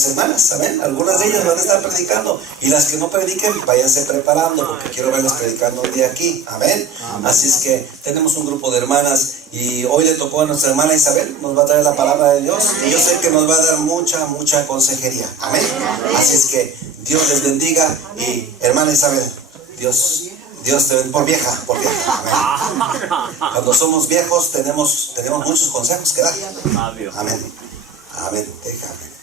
semanas, ¿saben? Algunas de ellas van a estar predicando, y las que no prediquen, váyanse preparando, porque quiero verlas predicando un día aquí, amén. Así es que tenemos un grupo de hermanas, y hoy le tocó a nuestra hermana Isabel, nos va a traer la palabra de Dios, y yo sé que nos va a dar mucha consejería, amén. Así es que Dios les bendiga, y hermana Isabel, Dios te bendiga, por vieja, amén. Cuando somos viejos tenemos muchos consejos que dar, amén, amén, déjame.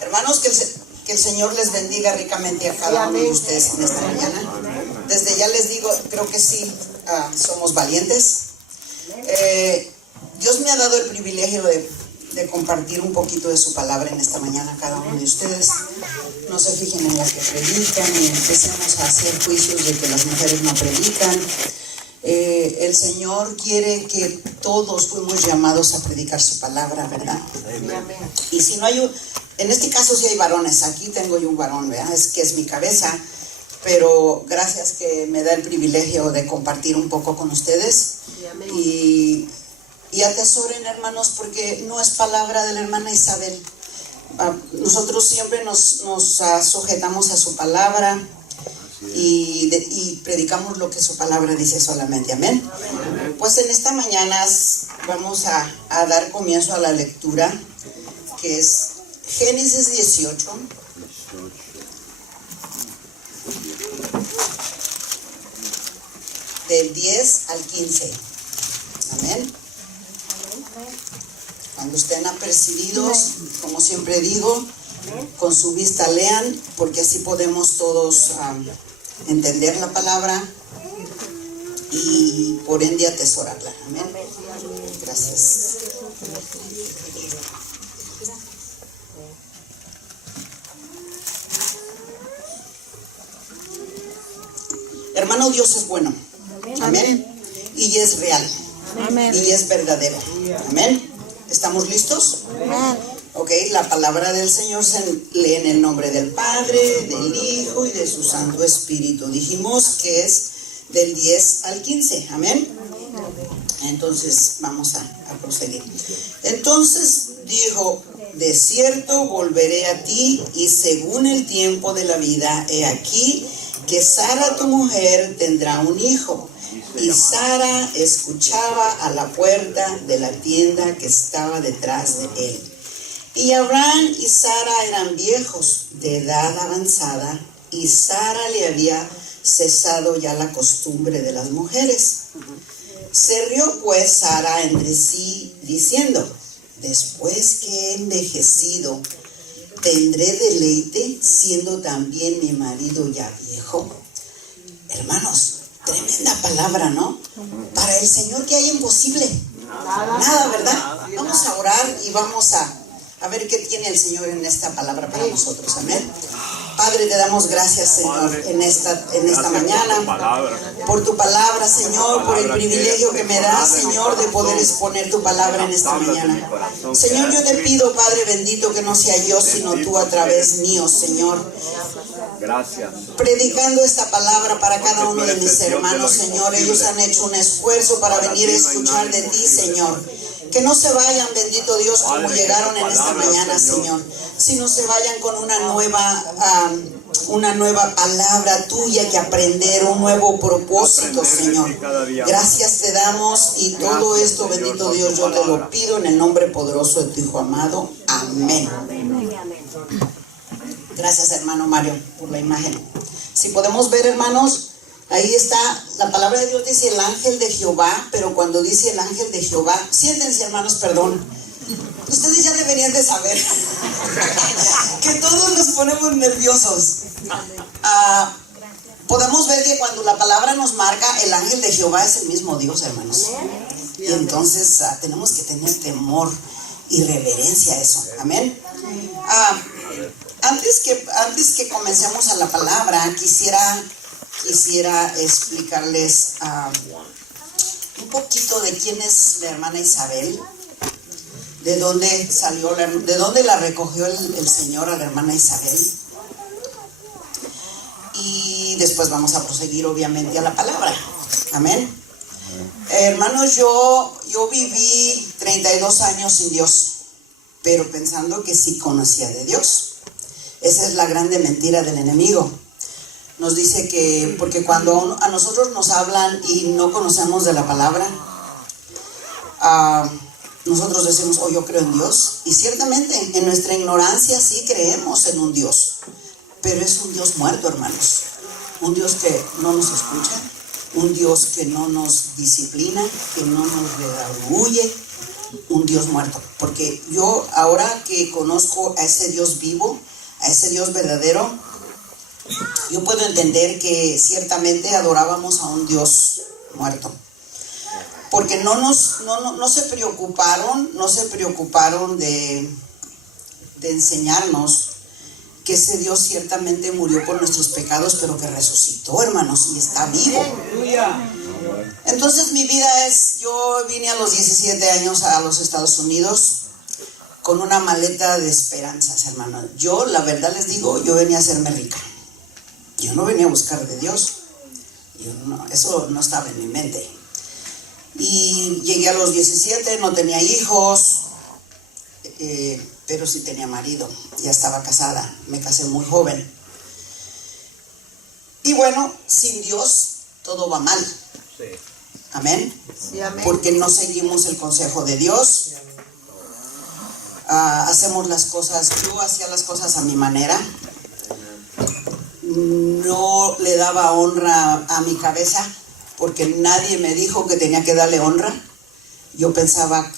Hermanos, que el Señor les bendiga ricamente a cada uno de ustedes en esta mañana. Desde ya les digo, creo que sí, somos valientes. Dios me ha dado el privilegio de compartir un poquito de su palabra en esta mañana a cada uno de ustedes. No se fijen en las que predican y empecemos a hacer juicios de que las mujeres no predican. El Señor quiere que todos fuimos llamados a predicar su palabra, ¿verdad? Y si no hay en este caso sí hay varones, aquí tengo yo un varón, ¿verdad? Es que es mi cabeza, pero gracias que me da el privilegio de compartir un poco con ustedes. Y atesoren, hermanos, porque no es palabra de la hermana Isabel. Nosotros siempre nos sujetamos a su palabra y predicamos lo que su palabra dice solamente, amén. Pues en esta mañana vamos a dar comienzo a la lectura, que es Génesis 18, del 10 al 15, amén. Cuando estén apercibidos, como siempre digo, con su vista lean, porque así podemos todos entender la palabra y por ende atesorarla, amén. Gracias. Hermano, Dios es bueno, amén, y es real, amén, y es verdadero, amén. ¿Estamos listos? Amén. Ok, la palabra del Señor se lee en el nombre del Padre, del Hijo y de su Santo Espíritu. Dijimos que es del 10 al 15, amén. Entonces vamos a proseguir. Entonces dijo: de cierto volveré a ti, y según el tiempo de la vida, he aquí que Sara tu mujer tendrá un hijo. Y Sara escuchaba a la puerta de la tienda que estaba detrás de él. Y Abraham y Sara eran viejos, de edad avanzada, y Sara le había cesado ya la costumbre de las mujeres. Se rió pues Sara entre sí, diciendo: después que he envejecido, ¿tendré deleite, siendo también mi marido ya viejo? Hermanos, tremenda palabra, ¿no? Para el Señor, ¿qué hay imposible? Nada, ¿verdad? Vamos a orar y vamos a ver qué tiene el Señor en esta palabra para nosotros, amén. Padre, te damos gracias, Señor, en esta mañana, por tu palabra, Señor, por el privilegio que me das, Señor, de poder exponer tu palabra en esta mañana. Señor, yo te pido, Padre bendito, que no sea yo, sino tú a través mío, Señor. Gracias. Predicando esta palabra para cada uno de mis hermanos, Señor. Ellos han hecho un esfuerzo para venir a escuchar de ti, Señor. Que no se vayan, bendito Dios, como llegaron en esta mañana, Señor, sino se vayan con una nueva palabra tuya que aprender, un nuevo propósito, Señor. Gracias te damos, y todo esto, bendito Dios, yo te lo pido en el nombre poderoso de tu Hijo amado. Amén. Gracias, hermano Mario, por la imagen. Si podemos ver, hermanos, ahí está, la palabra de Dios dice el ángel de Jehová, pero cuando dice el ángel de Jehová, siéntense, hermanos, perdón. Ustedes ya deberían de saber que todos nos ponemos nerviosos. Podemos ver que cuando la palabra nos marca, el ángel de Jehová es el mismo Dios, hermanos. Y entonces tenemos que tener temor y reverencia a eso. Amén. Antes que comencemos a la palabra, quisiera explicarles un poquito de quién es la hermana Isabel, de dónde salió, de dónde la recogió el Señor a la hermana Isabel. Y después vamos a proseguir obviamente a la palabra. Amén. Hermanos, yo viví 32 años sin Dios, pero pensando que sí conocía de Dios. Esa es la grande mentira del enemigo. Nos dice que, porque cuando a nosotros nos hablan y no conocemos de la palabra, nosotros decimos, oh, yo creo en Dios. Y ciertamente en nuestra ignorancia sí creemos en un Dios, pero es un Dios muerto, hermanos. Un Dios que no nos escucha, un Dios que no nos disciplina, que no nos redarguye, un Dios muerto. Porque yo ahora que conozco a ese Dios vivo, a ese Dios verdadero, yo puedo entender que ciertamente adorábamos a un Dios muerto. Porque no se preocuparon de enseñarnos que ese Dios ciertamente murió por nuestros pecados, pero que resucitó, hermanos, y está vivo. Entonces mi vida yo vine a los 17 años a los Estados Unidos con una maleta de esperanzas, hermanos. Yo, la verdad les digo, yo venía a hacerme rica. Yo no venía a buscar de Dios. Eso no estaba en mi mente. Y llegué a los 17, no tenía hijos, pero sí tenía marido, ya estaba casada, me casé muy joven. Y bueno, sin Dios todo va mal. Sí. Amén. Sí, amén. Porque no seguimos el consejo de Dios. Hacemos las cosas, yo hacía las cosas a mi manera. No le daba honra a mi cabeza, porque nadie me dijo que tenía que darle honra. Yo pensaba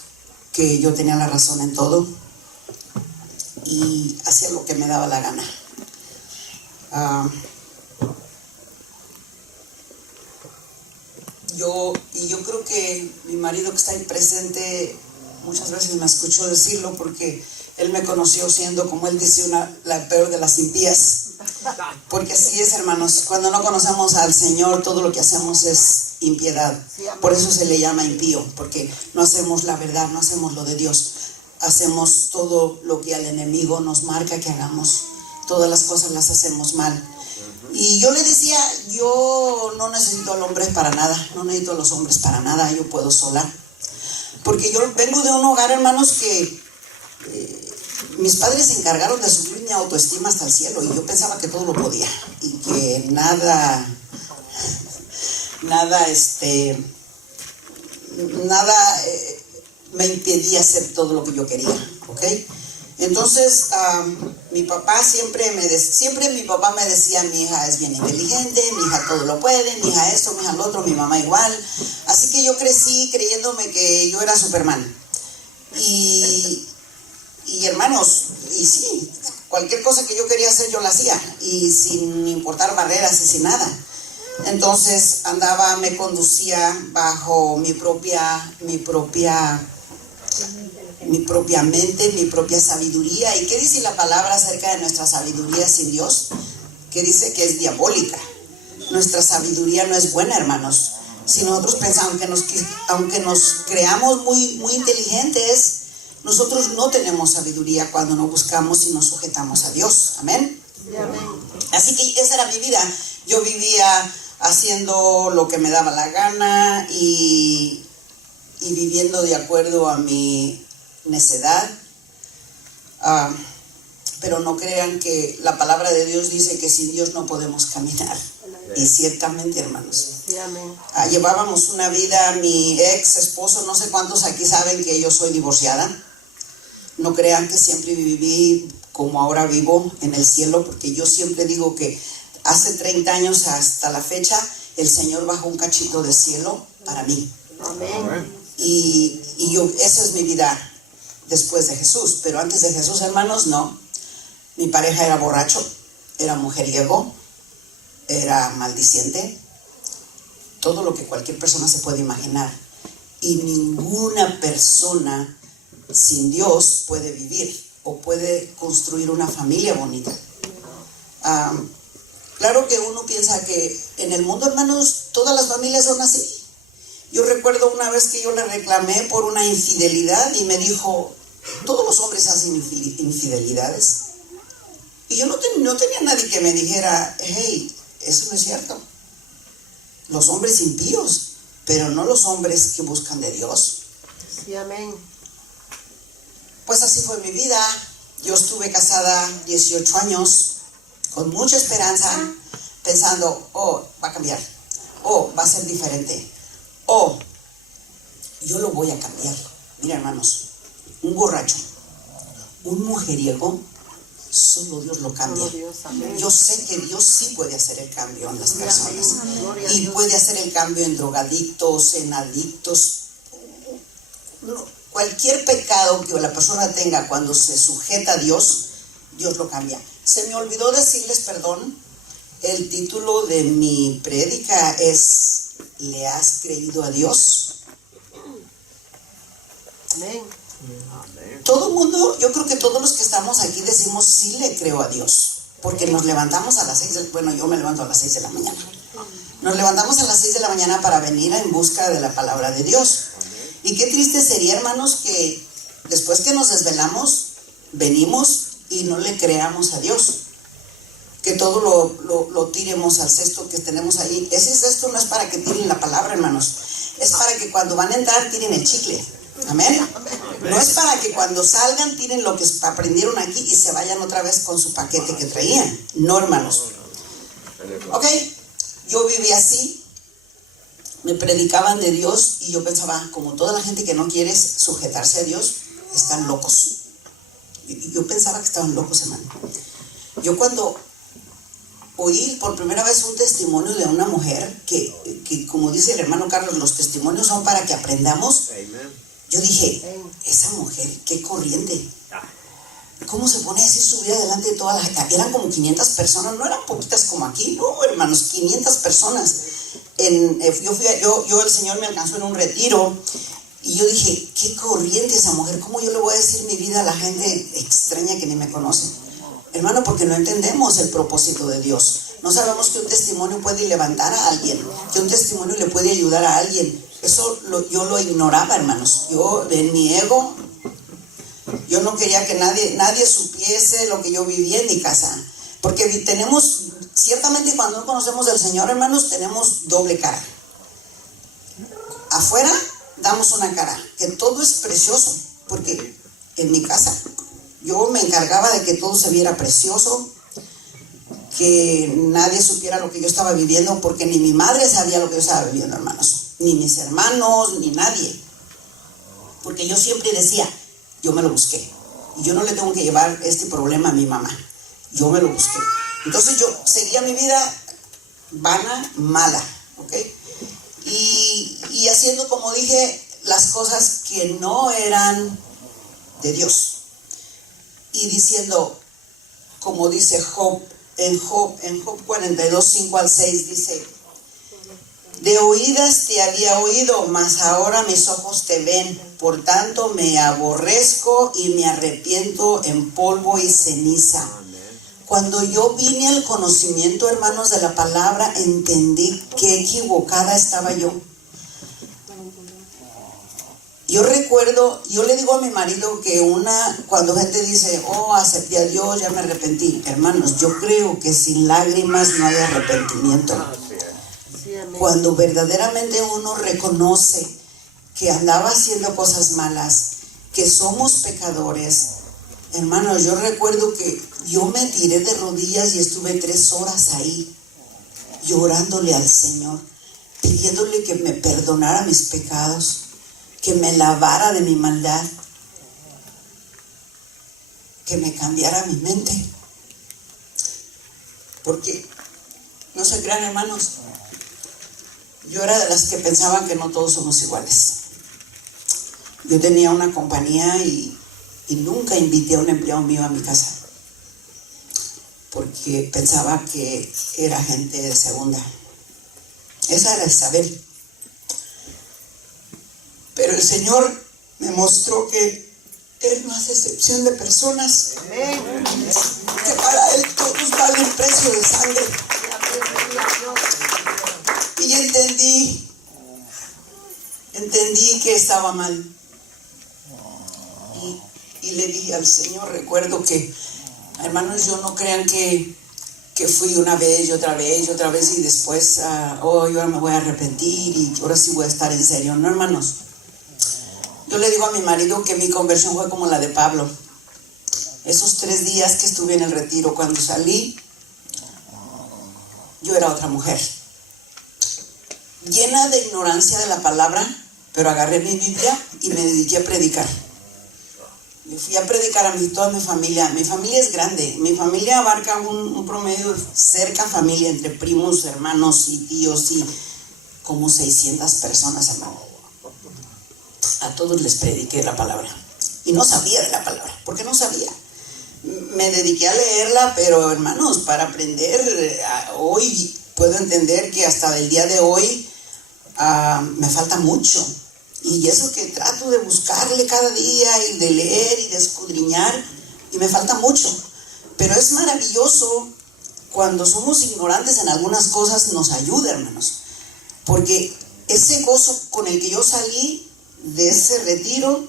que yo tenía la razón en todo y hacía lo que me daba la gana. Yo creo que mi marido, que está ahí presente, muchas veces me escuchó decirlo, porque él me conoció siendo, como él dice, la peor de las impías. Porque así es, hermanos, cuando no conocemos al Señor, todo lo que hacemos es impiedad. Por eso se le llama impío, porque no hacemos la verdad, no hacemos lo de Dios. Hacemos todo lo que al enemigo nos marca que hagamos. Todas las cosas las hacemos mal. Y yo le decía, yo no necesito al hombre para nada, no necesito a los hombres para nada, yo puedo sola. Porque yo vengo de un hogar, hermanos, que mis padres se encargaron de subir mi autoestima hasta el cielo, y yo pensaba que todo lo podía y que nada me impedía hacer todo lo que yo quería, ¿ok? Entonces mi papá siempre mi papá me decía, mi hija es bien inteligente, mi hija todo lo puede, mi hija esto, mi hija lo otro, mi mamá igual. Así que yo crecí creyéndome que yo era Superman. Y hermanos, y sí, cualquier cosa que yo quería hacer yo la hacía, y sin importar barreras y sin nada. Entonces me conducía bajo mi propia mente, mi propia sabiduría. ¿Y qué dice la palabra acerca de nuestra sabiduría sin Dios? Que dice que es diabólica. Nuestra sabiduría no es buena, hermanos. Si nosotros pensamos, aunque nos creamos muy, muy inteligentes, nosotros no tenemos sabiduría cuando no buscamos y nos sujetamos a Dios. Amén. Sí, amén. Así que esa era mi vida. Yo vivía haciendo lo que me daba la gana y viviendo de acuerdo a mi necedad. Pero no crean que la palabra de Dios dice que sin Dios no podemos caminar. Y ciertamente, hermanos. Sí, amén. Llevábamos una vida, mi ex esposo, no sé cuántos aquí saben que yo soy divorciada. No crean que siempre viví como ahora vivo en el cielo, porque yo siempre digo que hace 30 años hasta la fecha, el Señor bajó un cachito de cielo para mí. Amén. Y esa es mi vida después de Jesús. Pero antes de Jesús, hermanos, no. Mi pareja era borracho, era mujeriego, era maldiciente, todo lo que cualquier persona se puede imaginar. Y ninguna persona sin Dios puede vivir o puede construir una familia bonita. Claro que uno piensa que en el mundo, hermanos, todas las familias son así. Yo recuerdo una vez que yo le reclamé por una infidelidad y me dijo, todos los hombres hacen infidelidades. Y yo no tenía nadie que me dijera, hey, eso no es cierto. Los hombres impíos pero no los hombres que buscan de Dios. Sí, amén. Pues así fue mi vida. Yo estuve casada 18 años con mucha esperanza, pensando, oh, va a cambiar, oh, va a ser diferente, oh, yo lo voy a cambiar. Mira, hermanos, un borracho, un mujeriego, solo Dios lo cambia. Yo sé que Dios sí puede hacer el cambio en las personas, y puede hacer el cambio en drogadictos, en adictos. Cualquier pecado que la persona tenga, cuando se sujeta a Dios, Dios lo cambia. Se me olvidó decirles, perdón, el título de mi prédica es ¿Le has creído a Dios? Amén. Todo el mundo, yo creo que todos los que estamos aquí decimos sí le creo a Dios, porque nos levantamos a las 6, bueno, yo me levanto a las 6 de la mañana. Nos levantamos a las 6 de la mañana para venir en busca de la palabra de Dios. Y qué triste sería, hermanos, que después que nos desvelamos, venimos y no le creamos a Dios. Que todo lo tiremos al cesto que tenemos ahí. Ese cesto no es para que tiren la palabra, hermanos. Es para que cuando van a entrar tiren el chicle. Amén. No es para que cuando salgan tiren lo que aprendieron aquí y se vayan otra vez con su paquete que traían. No, hermanos. Ok, yo viví así. Me predicaban de Dios y yo pensaba, como toda la gente que no quiere sujetarse a Dios, están locos. Y yo pensaba que estaban locos, hermano. Yo cuando oí por primera vez un testimonio de una mujer, que como dice el hermano Carlos, los testimonios son para que aprendamos. Yo dije, esa mujer, qué corriente. ¿Cómo se pone así su vida delante de todas las... Eran como 500 personas, no eran poquitas como aquí, no, hermanos, 500 personas. El Señor me alcanzó en un retiro y yo dije, qué corriente esa mujer, ¿cómo yo le voy a decir mi vida a la gente extraña que ni me conoce? Hermano, porque no entendemos el propósito de Dios. No sabemos que un testimonio puede levantar a alguien, que un testimonio le puede ayudar a alguien. Eso yo lo ignoraba, hermanos. Yo, en mi ego, yo no quería que nadie supiese lo que yo vivía en mi casa. Porque tenemos, ciertamente cuando no conocemos al Señor, hermanos, tenemos doble cara. Afuera damos una cara, que todo es precioso, porque en mi casa yo me encargaba de que todo se viera precioso, que nadie supiera lo que yo estaba viviendo, porque ni mi madre sabía lo que yo estaba viviendo, hermanos, ni mis hermanos, ni nadie. Porque yo siempre decía, yo me lo busqué, y yo no le tengo que llevar este problema a mi mamá, yo me lo busqué. Entonces yo seguía mi vida vana, mala, ¿ok? Y haciendo, como dije, las cosas que no eran de Dios. Y diciendo, como dice Job, en Job 42, 5 al 6, dice, de oídas te había oído, mas ahora mis ojos te ven, por tanto me aborrezco y me arrepiento en polvo y ceniza. Cuando yo vine al conocimiento, hermanos, de la palabra, entendí qué equivocada estaba yo. Yo recuerdo, yo le digo a mi marido que cuando gente dice, oh, acepté a Dios, ya me arrepentí. Hermanos, yo creo que sin lágrimas no hay arrepentimiento. Cuando verdaderamente uno reconoce que andaba haciendo cosas malas, que somos pecadores. Hermanos, yo recuerdo que yo me tiré de rodillas y estuve 3 horas ahí, llorándole al Señor, pidiéndole que me perdonara mis pecados, que me lavara de mi maldad, que me cambiara mi mente. Porque, no se crean, hermanos, yo era de las que pensaban que no todos somos iguales. Yo tenía una compañía y nunca invité a un empleado mío a mi casa, porque pensaba que era gente de segunda. Esa era Isabel. Pero el Señor me mostró que Él no hace excepción de personas. Amén. Que para Él todos valen precio de sangre. Y entendí que estaba mal. Y le dije al Señor, recuerdo que, hermanos, yo no crean que que fui una vez y otra vez y otra vez y después, yo ahora me voy a arrepentir y ahora sí voy a estar en serio. No, hermanos. Yo le digo a mi marido que mi conversión fue como la de Pablo. Esos 3 días que estuve en el retiro, cuando salí, yo era otra mujer. Llena de ignorancia de la palabra, pero agarré mi Biblia y me dediqué a predicar. Me fui a predicar a toda mi familia. Mi familia es grande. Mi familia abarca un promedio de cerca familia, entre primos, hermanos y tíos y como 600 personas, hermano. A todos les prediqué la palabra. Y no sabía de la palabra. ¿Por qué no sabía? Me dediqué a leerla, pero hermanos, para aprender, hoy puedo entender que hasta el día de hoy me falta mucho. Y eso que trato de buscarle cada día y de leer y de escudriñar, y me falta mucho. Pero es maravilloso cuando somos ignorantes en algunas cosas, nos ayuda, hermanos. Porque ese gozo con el que yo salí de ese retiro,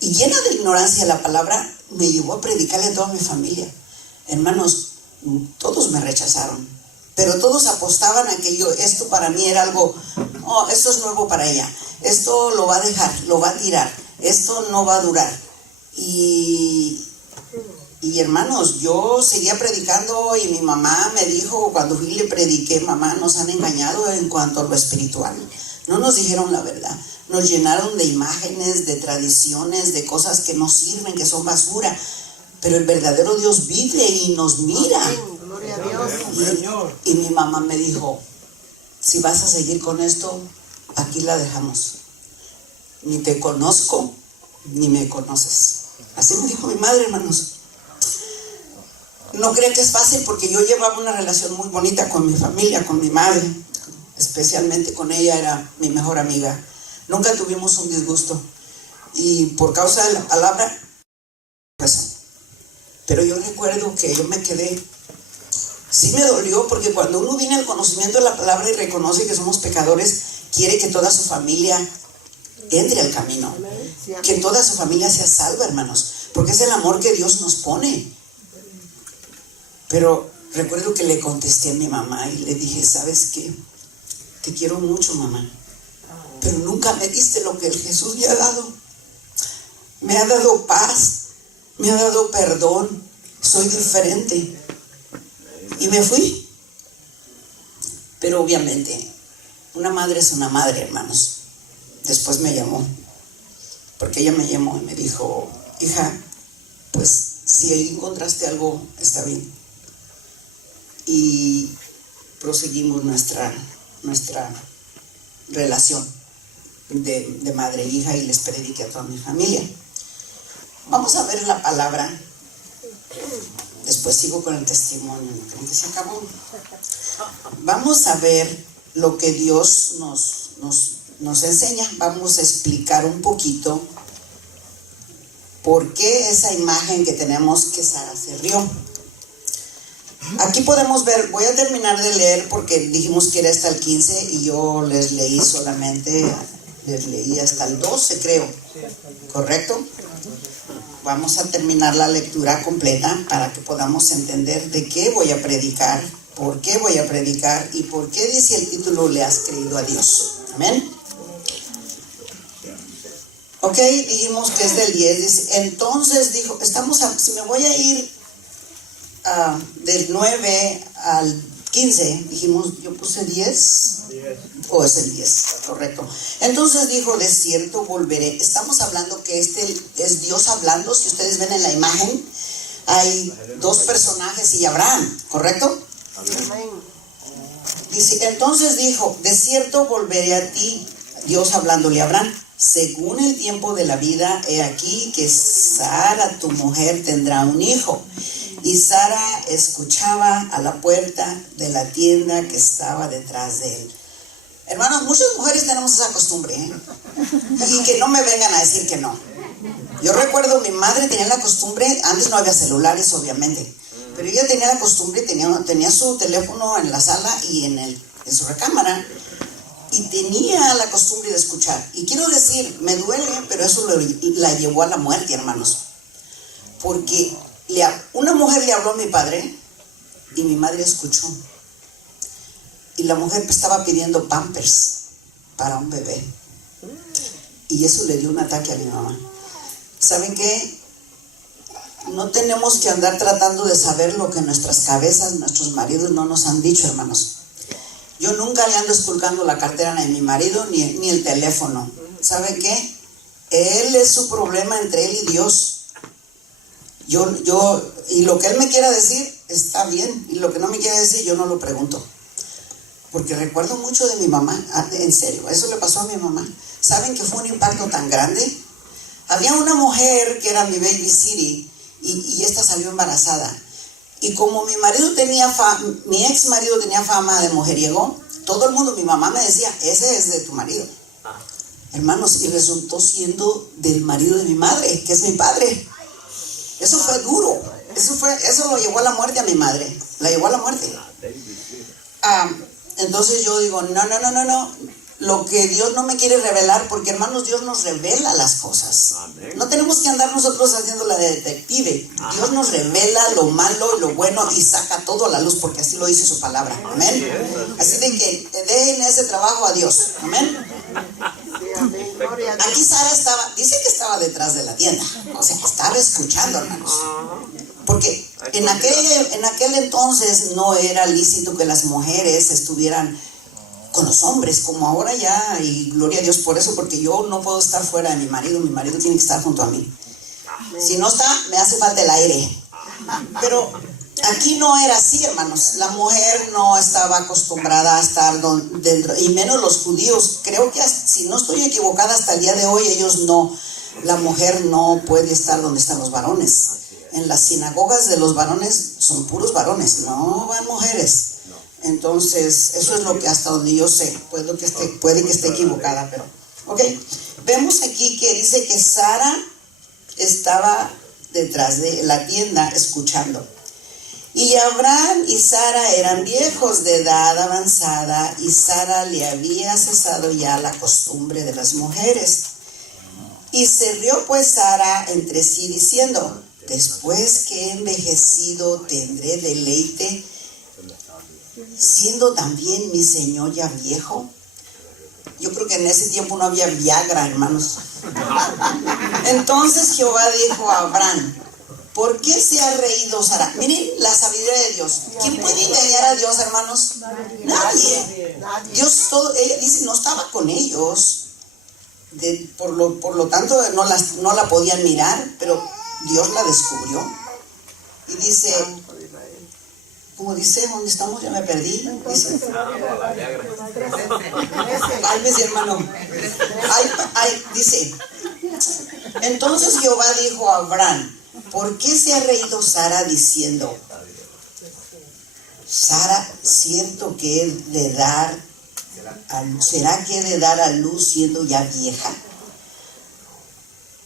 y llena de ignorancia de la palabra, me llevó a predicarle a toda mi familia. Hermanos, todos me rechazaron, pero todos apostaban a que esto para mí era algo, esto es nuevo para ella, esto lo va a dejar, lo va a tirar, esto no va a durar. Y hermanos, yo seguía predicando y mi mamá me dijo, cuando fui y le prediqué, mamá, nos han engañado en cuanto a lo espiritual. No nos dijeron la verdad. Nos llenaron de imágenes, de tradiciones, de cosas que no sirven, que son basura. Pero el verdadero Dios vive y nos mira. Gloria a Dios. Y mi mamá me dijo, si vas a seguir con esto, aquí la dejamos. Ni te conozco, ni me conoces. Así me dijo mi madre, hermanos. No crean que es fácil, porque yo llevaba una relación muy bonita con mi familia, con mi madre. Especialmente con ella, era mi mejor amiga. Nunca tuvimos un disgusto. Y por causa de la palabra, pero yo recuerdo que yo me quedé. Sí me dolió, porque cuando uno viene al conocimiento de la palabra y reconoce que somos pecadores, quiere que toda su familia entre al camino. Que toda su familia sea salva, hermanos. Porque es el amor que Dios nos pone. Pero recuerdo que le contesté a mi mamá y le dije, ¿sabes qué? Te quiero mucho, mamá. Pero nunca me diste lo que el Jesús me ha dado. Me ha dado paz, me ha dado perdón, soy diferente. Y me fui. Pero obviamente, una madre es una madre, hermanos. Después me llamó, porque ella me llamó y me dijo, hija, pues si ahí encontraste algo, está bien. Y proseguimos nuestra relación de madre e hija, y les prediqué a toda mi familia. Vamos a ver la palabra. Después sigo con el testimonio, no creo que se acabó. Vamos a ver lo que Dios nos enseña. Vamos a explicar un poquito por qué esa imagen que tenemos que Sara se rió. Aquí podemos ver, voy a terminar de leer porque dijimos que era hasta el 15 y yo les leí hasta el 12, creo. ¿Correcto? Vamos a terminar la lectura completa para que podamos entender de qué voy a predicar, por qué voy a predicar y por qué dice el título, le has creído a Dios. Amén. Ok, dijimos que es del 10. Dice, entonces dijo, si me voy a ir del 9 al 15, dijimos, yo puse 10, o es el 10, correcto. Entonces dijo, de cierto volveré. Estamos hablando que este es Dios hablando. Si ustedes ven en la imagen, hay dos personajes y Abraham, ¿correcto? Amén. Dice, entonces dijo, de cierto volveré a ti, Dios hablándole a Abraham, según el tiempo de la vida, he aquí que Sara, tu mujer, tendrá un hijo. Y Sara escuchaba a la puerta de la tienda que estaba detrás de él. Hermanos, muchas mujeres tenemos esa costumbre, y que no me vengan a decir que no. Yo recuerdo, mi madre tenía la costumbre, antes no había celulares obviamente, pero ella tenía la costumbre, tenía su teléfono en la sala y en su recámara, y tenía la costumbre de escuchar. Y quiero decir, me duele, pero eso la llevó a la muerte, hermanos. Porque una mujer le habló a mi padre y mi madre escuchó. Y la mujer estaba pidiendo pampers para un bebé. Y eso le dio un ataque a mi mamá. ¿Saben qué? No tenemos que andar tratando de saber lo que en nuestras cabezas, nuestros maridos no nos han dicho, hermanos. Yo nunca le ando esculcando la cartera ni a mi marido ni el teléfono. ¿Sabe qué? Él es su problema entre él y Dios. Y lo que él me quiera decir está bien, y lo que no me quiera decir yo no lo pregunto. Porque recuerdo mucho de mi mamá, en serio, eso le pasó a mi mamá. ¿Saben que fue un impacto tan grande? Había una mujer que era mi baby city y esta salió embarazada. Y como mi ex marido tenía fama de mujeriego, todo el mundo, mi mamá me decía, ese es de tu marido. Hermanos, y resultó siendo del marido de mi madre, que es mi padre. Eso fue duro. Eso lo llevó a la muerte a mi madre. La llevó a la muerte. Entonces yo digo, no. Lo que Dios no me quiere revelar, porque hermanos, Dios nos revela las cosas. No tenemos que andar nosotros haciendo la de detective. Dios nos revela lo malo y lo bueno y saca todo a la luz, porque así lo dice su palabra. Amén. Así de que dejen ese trabajo a Dios. Amén. Aquí Sara dice que estaba detrás de la tienda. O sea, estaba escuchando, hermanos. Porque en aquel entonces no era lícito que las mujeres estuvieran con los hombres, como ahora ya, y gloria a Dios por eso, porque yo no puedo estar fuera de mi marido tiene que estar junto a mí. Si no está, me hace falta el aire. Pero aquí no era así, hermanos. La mujer no estaba acostumbrada a estar dentro, y menos los judíos. Creo que, si no estoy equivocada, hasta el día de hoy la mujer no puede estar donde están los varones. En las sinagogas de los varones son puros varones, no van mujeres. Entonces, eso es lo que hasta donde yo sé. Puede que esté equivocada, pero ok. Vemos aquí que dice que Sara estaba detrás de la tienda escuchando. Y Abraham y Sara eran viejos de edad avanzada, y Sara le había cesado ya la costumbre de las mujeres. Y se rió pues Sara entre sí diciendo, después que he envejecido tendré deleite, siendo también mi señor ya viejo. Yo creo que en ese tiempo no había Viagra, hermanos. Entonces Jehová dijo a Abraham, ¿por qué se ha reído Sara? Miren la sabiduría de Dios. ¿Quién puede engañar a Dios, hermanos? Nadie. Dios ella dice, no estaba con ellos. Por lo tanto, no la podían mirar, pero Dios la descubrió. Y dice, como dice, ¿dónde estamos? Ya me perdí. Dice, cálmese, hermano. Dice, entonces Jehová dijo a Abraham, ¿por qué se ha reído Sara diciendo, Sara, cierto que será que he de dar a luz siendo ya vieja?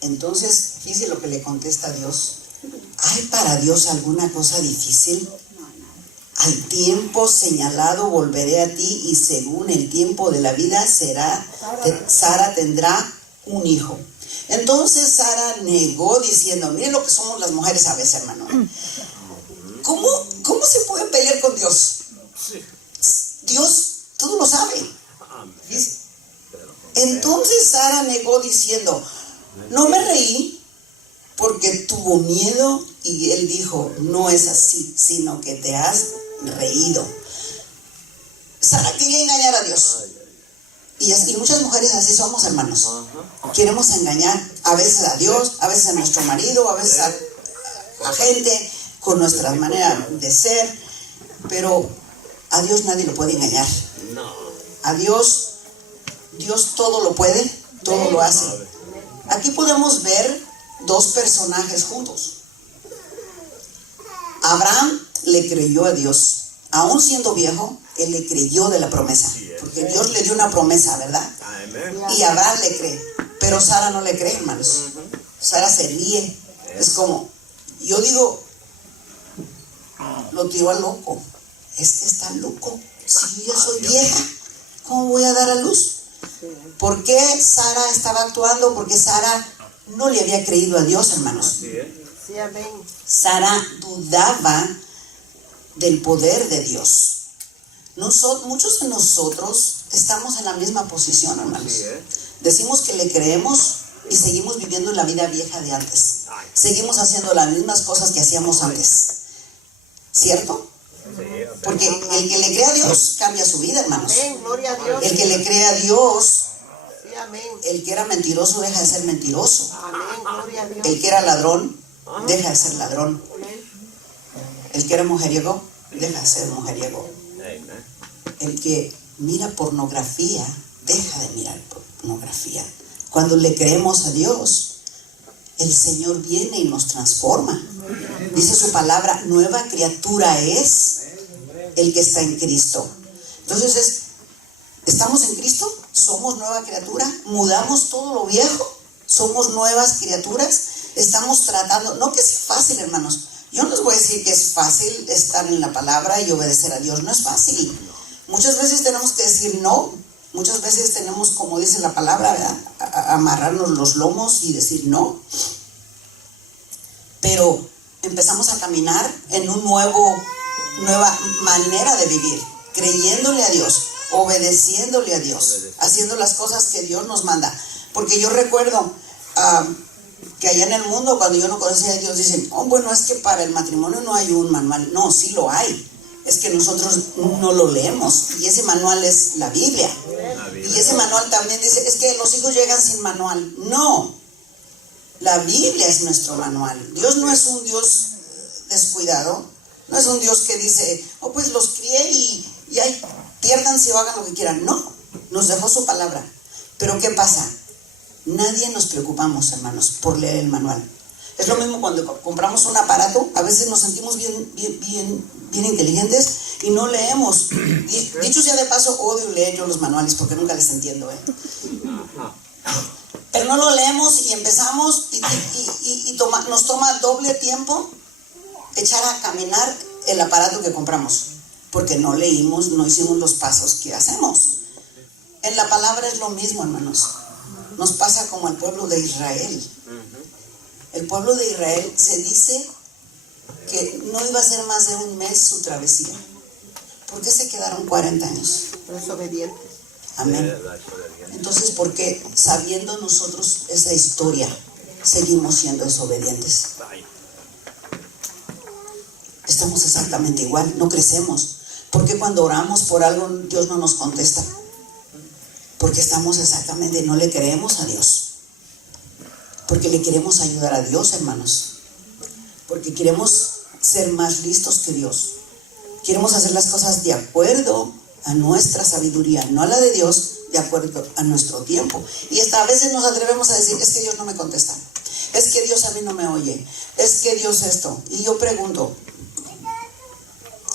Entonces, fíjese lo que le contesta Dios. ¿Hay para Dios alguna cosa difícil? Al tiempo señalado volveré a ti, y según el tiempo de la vida Sara tendrá un hijo. Entonces Sara negó diciendo, miren lo que somos las mujeres a veces, hermano. ¿Cómo se puede pelear con Dios? Dios todo lo sabe. Entonces Sara negó diciendo, no me reí porque tuvo miedo, y él dijo, no es así, sino que te has reído. Sara quería engañar a Dios. Y muchas mujeres así somos, hermanos. Queremos engañar a veces a Dios, a veces a nuestro marido, a veces a gente con nuestra manera de ser. Pero a Dios nadie lo puede engañar. A Dios todo lo puede, todo lo hace. Aquí podemos ver dos personajes juntos. Abraham le creyó a Dios. Aún siendo viejo, él le creyó de la promesa. Porque Dios le dio una promesa, ¿verdad? Y Abraham le cree. Pero Sara no le cree, hermanos. Sara se ríe. Es como, yo digo, lo tiró al loco. Está loco. Si yo soy vieja, ¿cómo voy a dar a luz? ¿Por qué Sara estaba actuando? Porque Sara no le había creído a Dios, hermanos. Sara dudaba del poder de Dios. Muchos de nosotros estamos en la misma posición, hermanos. Decimos que le creemos y seguimos viviendo la vida vieja de antes. Seguimos haciendo las mismas cosas que hacíamos antes. ¿Cierto? Porque el que le cree a Dios cambia su vida, hermanos. Amén, gloria a Dios. El que le cree a Dios, Sí, amén. el que era mentiroso deja de ser mentiroso. Amén, gloria a Dios. El que era ladrón deja de ser ladrón. El que era mujeriego deja de ser mujeriego. El que mira pornografía deja de mirar pornografía. Cuando le creemos a Dios, el Señor viene y nos transforma. Dice su palabra, nueva criatura es el que está en Cristo. Entonces, ¿estamos en Cristo? ¿Somos nueva criatura? ¿Mudamos todo lo viejo? ¿Somos nuevas criaturas? Estamos tratando, no que es fácil, hermanos. Yo no les voy a decir que es fácil estar en la palabra y obedecer a Dios. No es fácil. Muchas veces tenemos que decir no. Muchas veces tenemos, como dice la palabra, ¿verdad?, amarrarnos los lomos y decir no. Pero empezamos a caminar en una nueva manera de vivir, creyéndole a Dios, obedeciéndole a Dios, haciendo las cosas que Dios nos manda. Porque yo recuerdo que allá en el mundo, cuando yo no conocía a Dios, dicen, oh, bueno, es que para el matrimonio no hay un manual. No, sí lo hay. Es que nosotros no lo leemos. Y ese manual es la Biblia. Y ese manual también dice, es que los hijos llegan sin manual. No. La Biblia es nuestro manual. Dios no es un Dios descuidado. No es un Dios que dice, oh, pues los crié y ahí piérdanse o hagan lo que quieran. No. Nos dejó su palabra. Pero ¿qué pasa? Nadie nos preocupamos, hermanos, por leer el manual. Es lo mismo cuando compramos un aparato. A veces nos sentimos bien inteligentes y no leemos. Dicho sea de paso, odio leer yo los manuales porque nunca les entiendo, Pero no lo leemos y empezamos y nos toma doble tiempo echar a caminar el aparato que compramos, porque no leímos, no hicimos los pasos que hacemos. En la palabra es lo mismo, hermanos. Nos pasa como al pueblo de Israel. El pueblo de Israel se dice que no iba a ser más de un mes su travesía. ¿Por qué se quedaron 40 años? Desobedientes. Amén. Entonces, ¿por qué, sabiendo nosotros esa historia, seguimos siendo desobedientes? Estamos exactamente igual, no crecemos. ¿Por qué cuando oramos por algo Dios no nos contesta? Porque estamos exactamente, no le creemos a Dios. Porque le queremos ayudar a Dios, hermanos. Porque queremos ser más listos que Dios. Queremos hacer las cosas de acuerdo a nuestra sabiduría, no a la de Dios, de acuerdo a nuestro tiempo. Y hasta a veces nos atrevemos a decir, es que Dios no me contesta. Es que Dios a mí no me oye. Es que Dios esto. Y yo pregunto,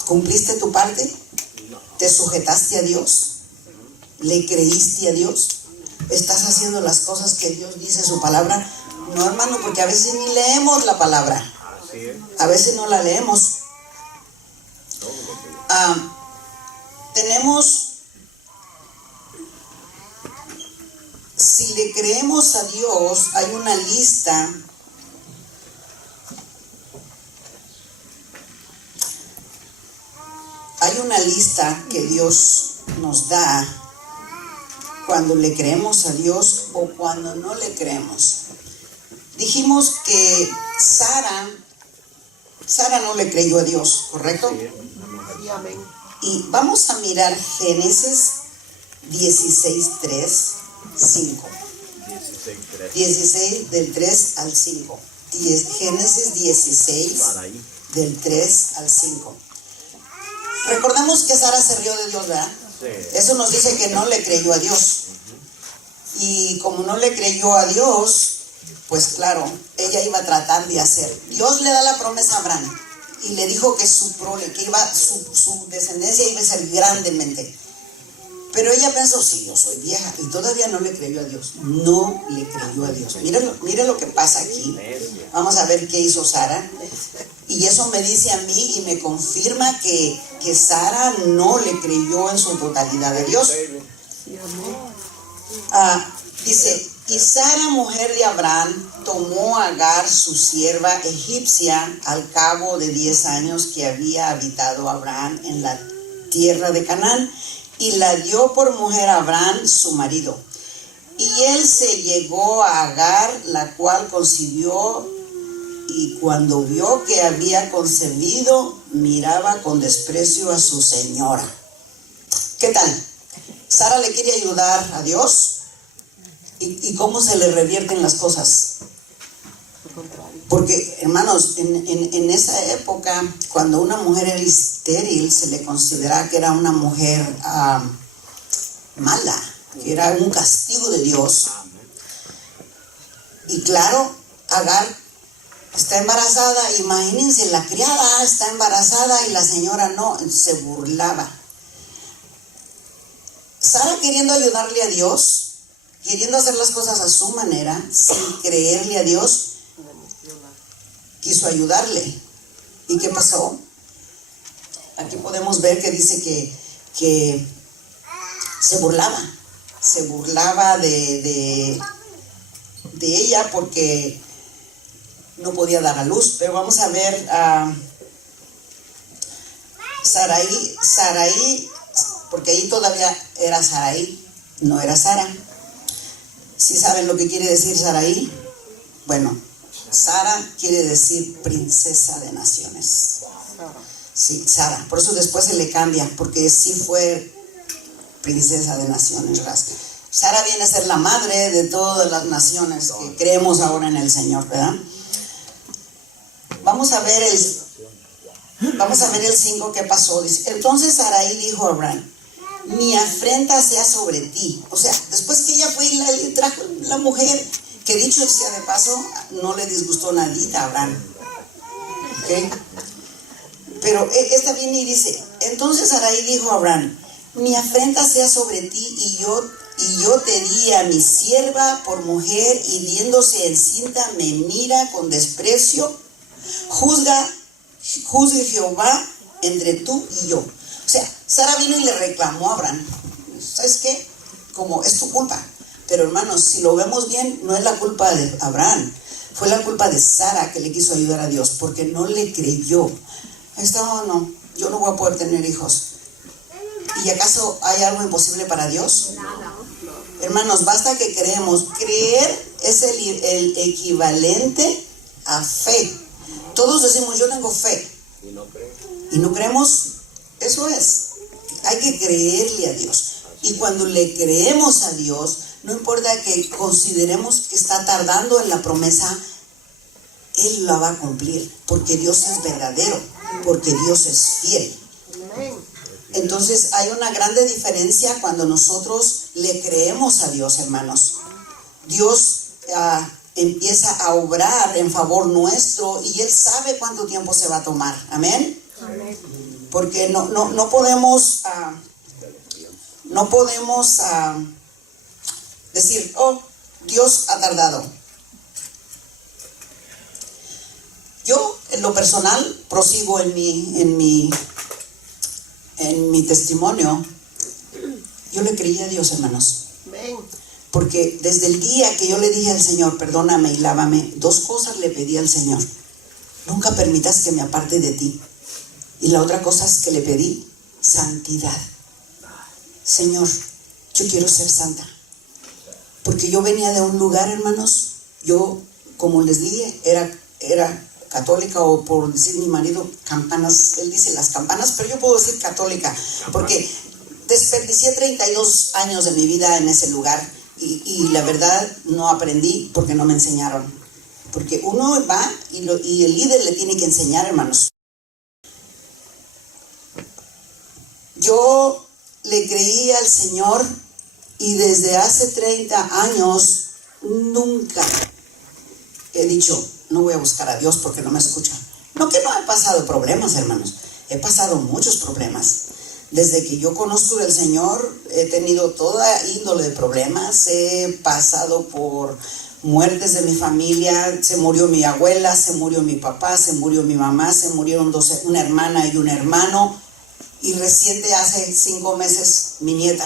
¿cumpliste tu parte? ¿Te sujetaste a Dios? ¿Le creíste a Dios? ¿Estás haciendo las cosas que Dios dice en su palabra? No, hermano, porque a veces ni leemos la palabra. A veces no la leemos. Si le creemos a Dios, hay una lista. Hay una lista que Dios nos da cuando le creemos a Dios o cuando no le creemos. Dijimos que Sara no le creyó a Dios, ¿correcto? Sí, amén. Y vamos a mirar Génesis 16:3, 5. 16 del 3 al 5. Génesis 16 del 3 al 5. Recordemos que Sara se rió de Dios, ¿verdad? Sí. Eso nos dice que no le creyó a Dios. Y como no le creyó a Dios, pues claro, ella iba a tratar de hacer. Dios le da la promesa a Abraham y le dijo que su descendencia iba a ser grandemente. Pero ella pensó, sí, yo soy vieja, y todavía no le creyó a Dios. No le creyó a Dios. Mira lo que pasa aquí. Vamos a ver qué hizo Sara. Y eso me dice a mí y me confirma que Sara no le creyó en su totalidad a Dios. Dice, Y Sara, mujer de Abraham, tomó a Agar, su sierva egipcia, al cabo de 10 años que había habitado Abraham en la tierra de Canaán, y la dio por mujer a Abraham, su marido. Y él se llegó a Agar, la cual concibió, y cuando vio que había concebido, miraba con desprecio a su señora. ¿Qué tal? Sara le quiere ayudar a Dios. ¿Y cómo se le revierten las cosas? Porque, hermanos, en esa época, cuando una mujer era estéril, se le consideraba que era una mujer mala, que era un castigo de Dios. Y claro, Agar está embarazada. Imagínense, la criada está embarazada y la señora no, se burlaba. Sara, queriendo ayudarle a Dios, queriendo hacer las cosas a su manera, sin creerle a Dios, quiso ayudarle. ¿Y qué pasó? Aquí podemos ver que dice que se burlaba de ella porque no podía dar a luz. Pero vamos a ver a Sarai, porque ahí todavía era Sarai, no era Sara. ¿Sí saben lo que quiere decir Sarai? Bueno, Sara quiere decir princesa de naciones. Sí, Sara. Por eso después se le cambia, porque sí fue princesa de naciones. Sara viene a ser la madre de todas las naciones que creemos ahora en el Señor, ¿verdad? Vamos a ver el 5 que pasó. Dice, entonces Sarai dijo a Abraham: mi afrenta sea sobre ti. O sea, después que ella fue y le trajo la mujer, que dicho sea de paso, no le disgustó nadita a Abraham. ¿Okay? Pero esta viene y dice, entonces Sarai dijo a Abraham: mi afrenta sea sobre ti, y yo te di a mi sierva por mujer, y viéndose encinta me mira con desprecio. Juzgue Jehová entre tú y yo. O sea, Sara vino y le reclamó a Abraham. ¿Sabes qué? Como es tu culpa. Pero hermanos, si lo vemos bien, no es la culpa de Abraham. Fue la culpa de Sara, que le quiso ayudar a Dios, porque no le creyó. No, yo no voy a poder tener hijos. ¿Y acaso hay algo imposible para Dios? Hermanos, basta que creemos. Creer es el equivalente a fe. Todos decimos, yo tengo fe. ¿Y no creemos? Eso es. Hay que creerle a Dios. Y cuando le creemos a Dios, no importa que consideremos que está tardando en la promesa, Él la va a cumplir. Porque Dios es verdadero. Porque Dios es fiel. Entonces hay una grande diferencia cuando nosotros le creemos a Dios, hermanos. Dios empieza a obrar en favor nuestro y Él sabe cuánto tiempo se va a tomar. Amén. Porque no podemos decir, oh, Dios ha tardado. Yo, en lo personal, prosigo en mi testimonio. Yo le creí a Dios, hermanos. Porque desde el día que yo le dije al Señor, perdóname y lávame, 2 cosas le pedí al Señor. Nunca permitas que me aparte de ti. Y la otra cosa es que le pedí santidad. Señor, yo quiero ser santa. Porque yo venía de un lugar, hermanos, yo, como les dije, era católica, o por decir mi marido, campanas. Él dice las campanas, pero yo puedo decir católica, porque desperdicié 32 años de mi vida en ese lugar. Y la verdad no aprendí porque no me enseñaron. Porque uno va y el líder le tiene que enseñar, hermanos. Yo le creí al Señor y desde hace 30 años nunca he dicho, no voy a buscar a Dios porque no me escucha. No que no he pasado problemas, hermanos. He pasado muchos problemas. Desde que yo conozco del Señor, he tenido toda índole de problemas. He pasado por muertes de mi familia. Se murió mi abuela, se murió mi papá, se murió mi mamá, se murieron una hermana y un hermano. Y reciente, hace 5 meses, mi nieta.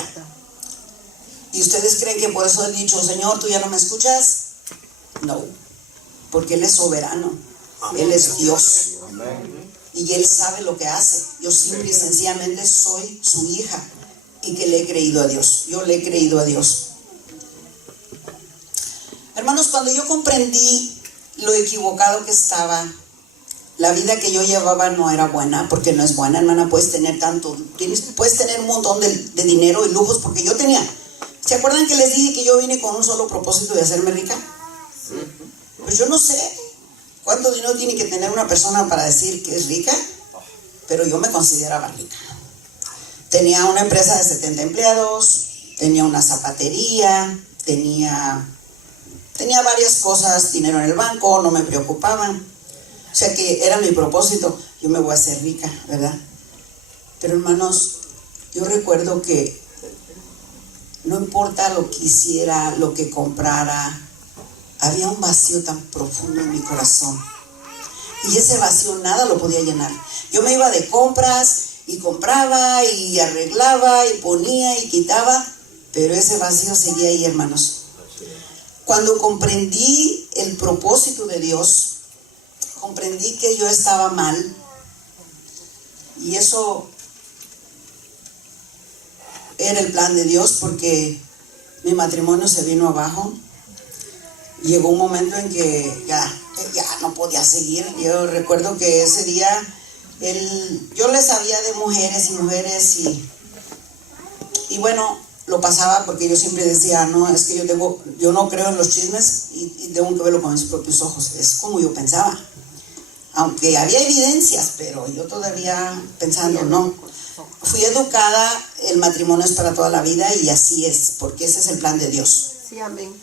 ¿Y ustedes creen que por eso he dicho, Señor, tú ya no me escuchas? No, porque Él es soberano, Él es Dios. Y Él sabe lo que hace. Yo simple y sencillamente soy su hija y que le he creído a Dios. Yo le he creído a Dios. Hermanos, cuando yo comprendí lo equivocado que estaba, la vida que yo llevaba no era buena, porque no es buena, hermana. Puedes tener puedes tener un montón de dinero y lujos, porque yo tenía. ¿Se acuerdan que les dije que yo vine con un solo propósito de hacerme rica? Pues yo no sé cuánto dinero tiene que tener una persona para decir que es rica, pero yo me consideraba rica. Tenía una empresa de 70 empleados, tenía una zapatería, tenía varias cosas, dinero en el banco, no me preocupaban. O sea que era mi propósito, yo me voy a hacer rica, ¿verdad? Pero hermanos, yo recuerdo que no importa lo que hiciera, lo que comprara, había un vacío tan profundo en mi corazón. Y ese vacío nada lo podía llenar. Yo me iba de compras y compraba y arreglaba y ponía y quitaba, pero ese vacío seguía ahí, hermanos. Cuando comprendí el propósito de Dios, comprendí que yo estaba mal, y eso era el plan de Dios, porque mi matrimonio se vino abajo. Llegó un momento en que ya no podía seguir. Yo recuerdo que ese día yo le sabía de mujeres y bueno, lo pasaba porque yo siempre decía, no, es que yo no creo en los chismes y tengo que verlo con mis propios ojos. Es como yo pensaba, aunque había evidencias, pero yo todavía pensando, no. Fui educada, el matrimonio es para toda la vida y así es, porque ese es el plan de Dios. Sí, amén.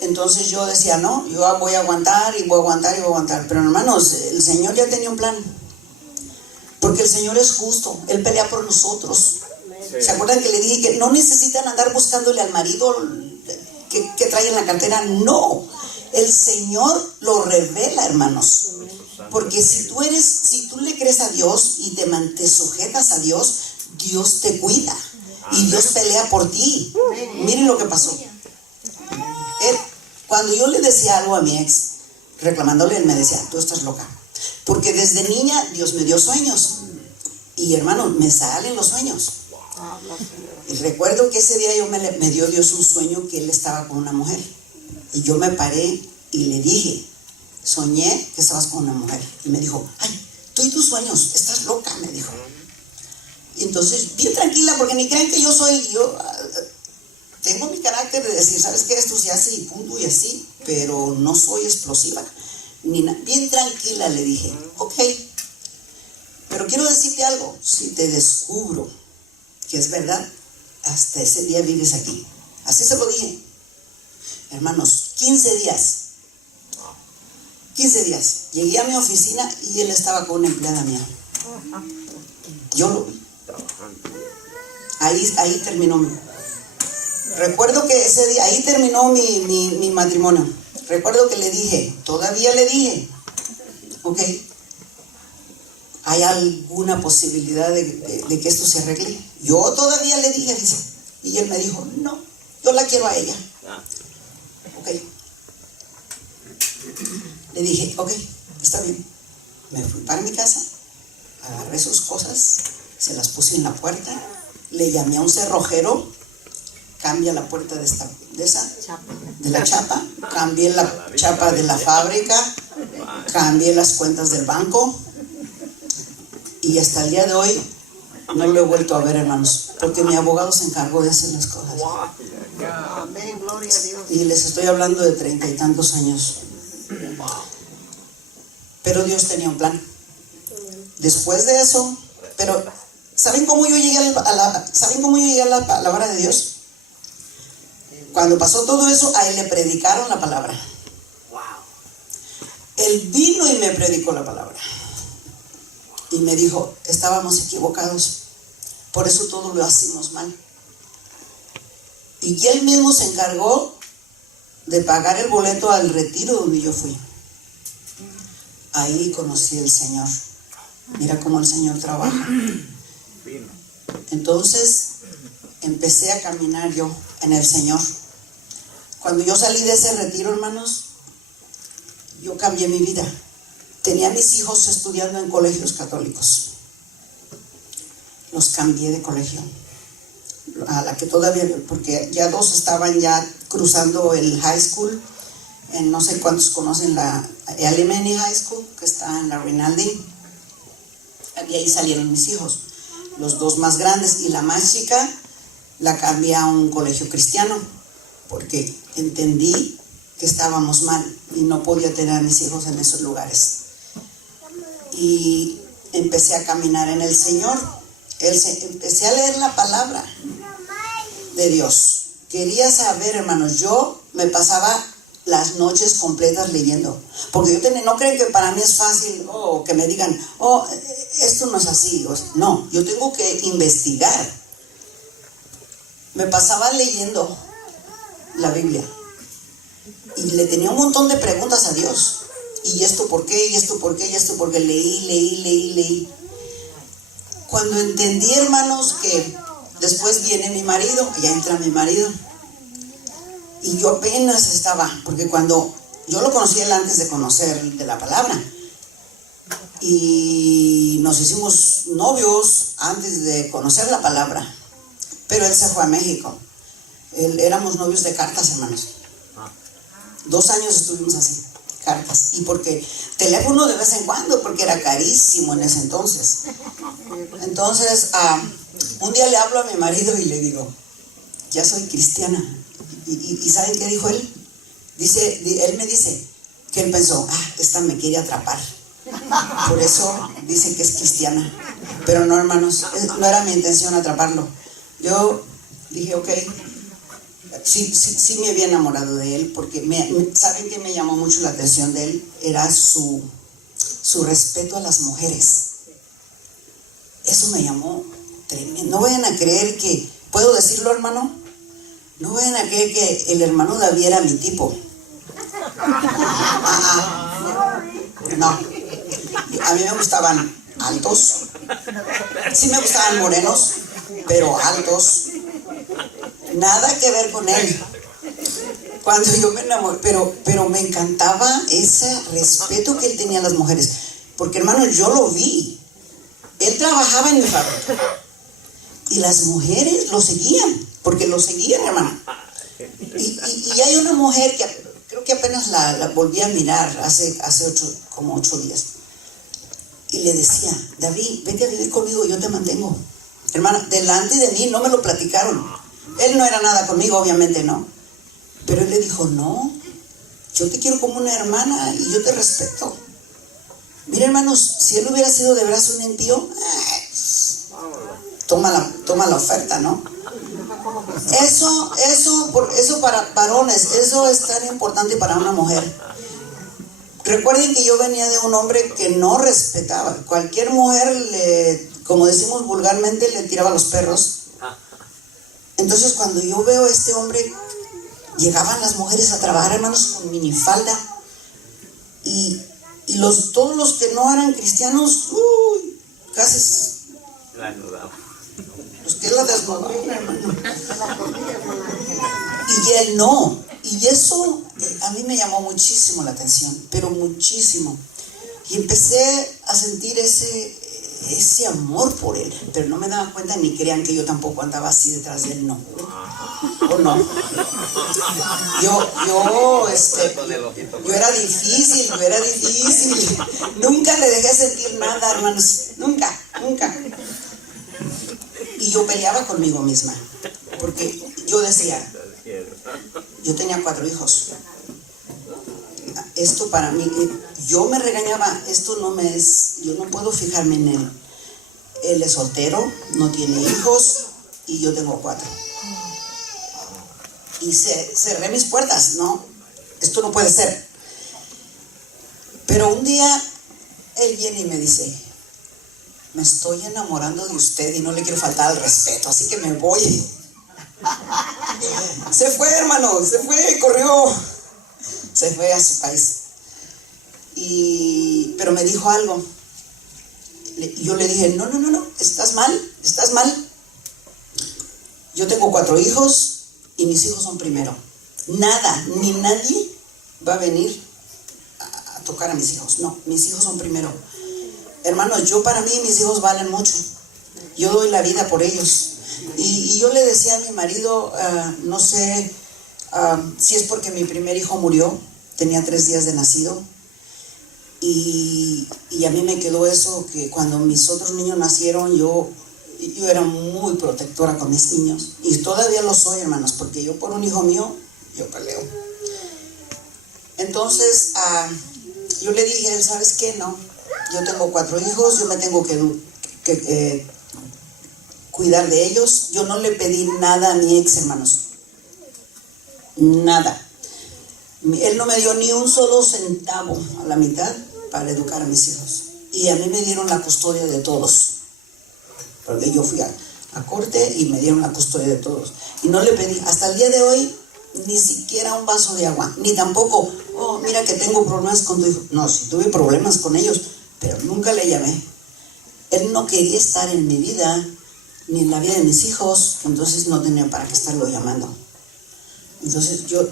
Entonces yo decía, no, yo voy a aguantar y voy a aguantar y voy a aguantar. Pero hermanos, el Señor ya tenía un plan, porque el Señor es justo, Él pelea por nosotros. ¿Se acuerdan que le dije que no necesitan andar buscándole al marido que trae en la cartera? No, el Señor lo revela, hermanos. Porque si tú le crees a Dios y te sujetas a Dios, Dios te cuida y Dios pelea por ti. Miren lo que pasó. Cuando yo le decía algo a mi ex, reclamándole, él me decía, tú estás loca. Porque desde niña Dios me dio sueños. Y hermano, me salen los sueños. Y recuerdo que ese día me dio Dios un sueño que él estaba con una mujer. Y yo me paré y le dije, soñé que estabas con una mujer. Y me dijo, ay, tú y tus sueños, estás loca, me dijo. Y entonces, bien tranquila, porque ni crean que yo tengo mi carácter de decir, ¿sabes qué? Esto se hace y punto y así, pero no soy explosiva. Bien tranquila le dije, ok, pero quiero decirte algo, si te descubro que es verdad, hasta ese día vives aquí. Así se lo dije. Hermanos, 15 días. Llegué a mi oficina y él estaba con una empleada mía. Yo lo vi. Ahí terminó. Recuerdo que ese día, ahí terminó mi matrimonio. Recuerdo que todavía le dije, ok, ¿hay alguna posibilidad de que esto se arregle? Yo todavía le dije, dice, y él me dijo, no, yo la quiero a ella. Ok. Le dije, ok, está bien. Me fui para mi casa, agarré sus cosas, se las puse en la puerta, le llamé a un cerrojero, cambia la puerta de la chapa, cambié la chapa de la fábrica, cambié las cuentas del banco y hasta el día de hoy no lo he vuelto a ver, hermanos, porque mi abogado se encargó de hacer las cosas. Amén, gloria a Dios. Y les estoy hablando de 30 y tantos años. Pero Dios tenía un plan. Después de eso, pero ¿saben cómo yo llegué a la palabra de Dios? Cuando pasó todo eso, a él le predicaron la palabra. Él vino y me predicó la palabra. Y me dijo, estábamos equivocados. Por eso todo lo hacemos mal. Y él mismo se encargó de pagar el boleto al retiro donde yo fui. Ahí conocí al Señor. Mira cómo el Señor trabaja. Entonces empecé a caminar yo en el Señor. Cuando yo salí de ese retiro, hermanos, yo cambié mi vida. Tenía a mis hijos estudiando en colegios católicos. Los cambié de colegio. A la que todavía, porque ya dos estaban ya cruzando el high school. En no sé cuántos conocen la Alemany High School, que está en la Rinaldi. De ahí salieron mis hijos, los dos más grandes, y la más chica la cambié a un colegio cristiano, porque entendí que estábamos mal y no podía tener a mis hijos en esos lugares. Y empecé a caminar en el Señor. Empecé a leer la palabra de Dios. Quería saber, hermanos, yo me pasaba las noches completas leyendo, porque no creen que para mí es fácil, que me digan, esto no es así. No, yo tengo que investigar. Me pasaba leyendo la Biblia y le tenía un montón de preguntas a Dios. ¿Y esto por qué? ¿Y esto por qué? ¿Y esto por qué? Leí. Cuando entendí, hermanos, que después viene mi marido, ya entra mi marido, y yo apenas estaba, porque cuando yo lo conocí él antes de conocer de la palabra, y nos hicimos novios antes de conocer la palabra, pero él se fue a México. Éramos novios de cartas, hermanos. 2 años estuvimos así, cartas, y porque teléfono de vez en cuando, porque era carísimo en ese entonces. Entonces, un día le hablo a mi marido y le digo, ya soy cristiana. ¿Y saben qué dijo él? Él me dice que él pensó, esta me quiere atrapar, por eso dice que es cristiana. Pero no, hermanos, no era mi intención atraparlo. Yo dije, ok, sí me había enamorado de él, porque ¿saben qué me llamó mucho la atención de él? Era su respeto a las mujeres. Eso me llamó tremendo. No vayan a creer que, ¿puedo decirlo, hermano? No vayan a creer que el hermano David era mi tipo. No. A mí me gustaban altos. Sí me gustaban morenos, pero altos. Nada que ver con él. Cuando yo me enamoré, pero me encantaba ese respeto que él tenía a las mujeres. Porque, hermano, yo lo vi. Él trabajaba en mi fábrica. Y las mujeres lo seguían, porque lo seguían, hermano. Y hay una mujer que creo que apenas la volví a mirar hace como 8 días. Y le decía, David, vete a vivir conmigo, yo te mantengo. Hermana, delante de mí, no me lo platicaron. Él no era nada conmigo, obviamente no. Pero él le dijo, no, yo te quiero como una hermana y yo te respeto. Mira, hermanos, si él hubiera sido de veras un impío, toma la oferta, ¿no? Eso para varones, eso es tan importante para una mujer. Recuerden que yo venía de un hombre que no respetaba. Cualquier mujer, como decimos vulgarmente, le tiraba los perros. Entonces, cuando yo veo a este hombre, llegaban las mujeres a trabajar, hermanos, con minifalda. Y todos los que no eran cristianos, casi La anudaba. los que la desnudaban, hermano. Y él no. Y eso a mí me llamó muchísimo la atención, pero muchísimo. Y empecé a sentir ese amor por él, pero no me daba cuenta, ni crean que yo tampoco andaba así detrás de él, no. ¿O no? Yo era difícil. Nunca le dejé sentir nada, hermanos. Nunca. Y yo peleaba conmigo misma, porque yo decía, yo tenía 4 hijos. Esto para mí, yo me regañaba, yo no puedo fijarme en él. Él es soltero, no tiene hijos y yo tengo 4. Y cerré mis puertas, no, esto no puede ser. Pero un día él viene y me dice, me estoy enamorando de usted y no le quiero faltar al respeto, así que me voy. Se fue, hermano, corrió, se fue a su país. Pero me dijo algo. Yo le dije, no, estás mal. Yo tengo 4 hijos y mis hijos son primero. Nada, ni nadie va a venir a tocar a mis hijos. No, mis hijos son primero. Hermanos, para mí mis hijos valen mucho. Yo doy la vida por ellos. Y yo le decía a mi marido, no sé si es porque mi primer hijo murió, tenía 3 días de nacido. Y a mí me quedó eso, que cuando mis otros niños nacieron, yo era muy protectora con mis niños. Y todavía lo soy, hermanos, porque yo por un hijo mío, yo peleo. Entonces, yo le dije, ¿sabes qué? No, yo tengo 4 hijos, yo me tengo que cuidar de ellos. Yo no le pedí nada a mi ex, hermanos. Nada. Él no me dio ni un solo centavo a la mitad para educar a mis hijos. Y a mí me dieron la custodia de todos. Porque yo fui a corte y me dieron la custodia de todos. Y no le pedí, hasta el día de hoy, ni siquiera un vaso de agua. Ni tampoco, oh, mira que tengo problemas con tu hijo. No, sí tuve problemas con ellos, pero nunca le llamé. Él no quería estar en mi vida, ni en la vida de mis hijos, entonces no tenía para qué estarlo llamando. Entonces yo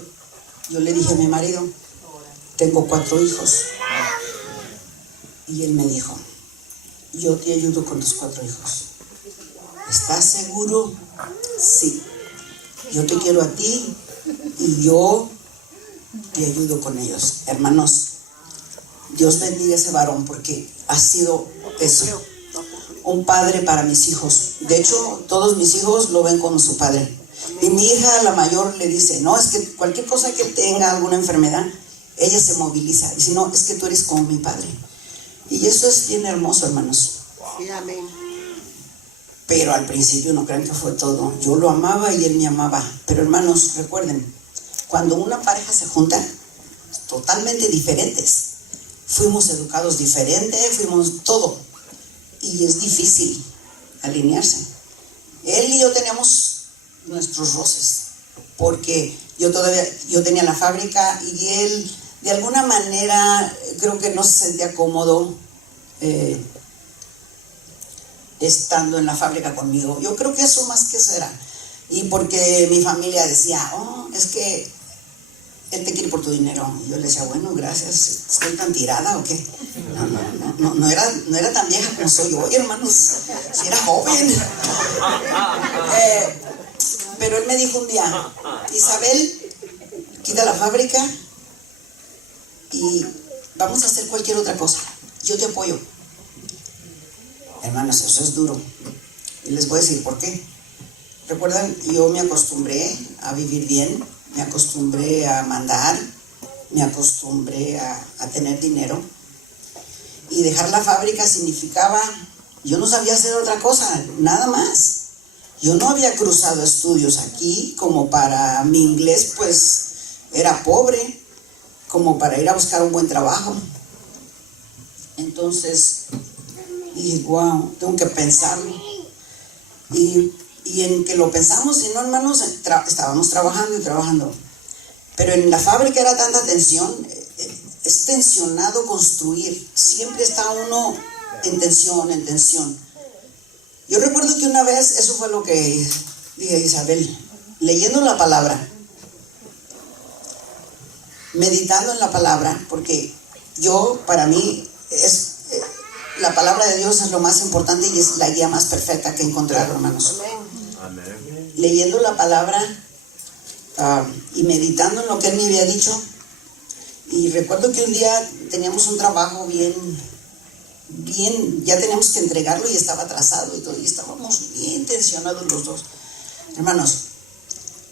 le dije a mi marido, tengo 4 hijos. Y él me dijo, yo te ayudo con tus 4 hijos. ¿Estás seguro? Sí. Yo te quiero a ti y yo te ayudo con ellos. Hermanos, Dios bendiga a ese varón porque ha sido eso, un padre para mis hijos. De hecho, todos mis hijos lo ven como su padre. Y mi hija, la mayor, le dice, no, es que cualquier cosa que él tenga, alguna enfermedad, ella se moviliza. Dice, no, es que tú eres como mi padre. Y eso es bien hermoso, hermanos. Sí, amén. Pero al principio no crean que fue todo. Yo lo amaba y él me amaba. Pero hermanos, recuerden, cuando una pareja se junta, totalmente diferentes. Fuimos educados diferentes, fuimos todo. Y es difícil alinearse. Él y yo teníamos nuestros roces, porque yo tenía la fábrica y él de alguna manera creo que no se sentía cómodo estando en la fábrica conmigo. Yo creo que eso más que eso era. Y porque mi familia decía, oh, es que él te quiere por tu dinero. Y yo le decía, bueno, gracias, ¿estoy tan tirada o qué? No era tan vieja como soy hoy, hermanos. Si era joven. Pero él me dijo un día, Isabel, quita la fábrica y vamos a hacer cualquier otra cosa. Yo te apoyo. Hermanos, eso es duro. Y les voy a decir por qué. Recuerdan, yo me acostumbré a vivir bien, me acostumbré a mandar, me acostumbré a tener dinero. Y dejar la fábrica significaba, yo no sabía hacer otra cosa, nada más. Yo no había cruzado estudios aquí, como para mi inglés pues era pobre, como para ir a buscar un buen trabajo. Entonces dije, wow, tengo que pensarlo. Y en que lo pensamos, y no, hermanos, estábamos trabajando y trabajando. Pero en la fábrica era tanta tensión, es tensionado construir. Siempre está uno en tensión. Yo recuerdo que una vez, eso fue lo que dije a Isabel, leyendo la palabra, meditando en la palabra, porque para mí, la palabra de Dios es lo más importante y es la guía más perfecta que he encontrado, hermanos. Amén. Leyendo la palabra y meditando en lo que él me había dicho, y recuerdo que un día teníamos un trabajo bien, ya teníamos que entregarlo y estaba atrasado y todo, y estábamos bien tensionados los dos. Hermanos,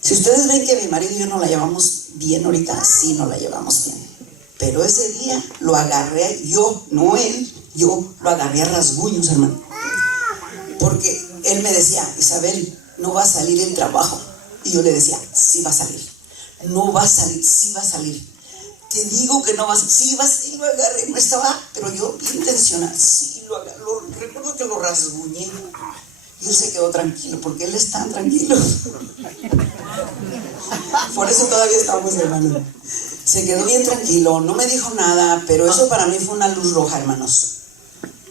si ustedes ven que mi marido y yo no la llevamos bien ahorita, sí no la llevamos bien. Pero ese día lo agarré yo, no él, yo lo agarré a rasguños, hermano. Porque él me decía, Isabel, no va a salir el trabajo. Y yo le decía, sí va a salir. No va a salir, sí va a salir. Te digo que no va a salir. Sí va a salir, lo agarré. No estaba, pero yo bien tensionada. Sí, lo agarré. Recuerdo que lo rasguñé. Y él se quedó tranquilo, porque él es tan tranquilo. Por eso todavía estamos, hermanos. Se quedó bien tranquilo, no me dijo nada, pero eso para mí fue una luz roja, hermanos.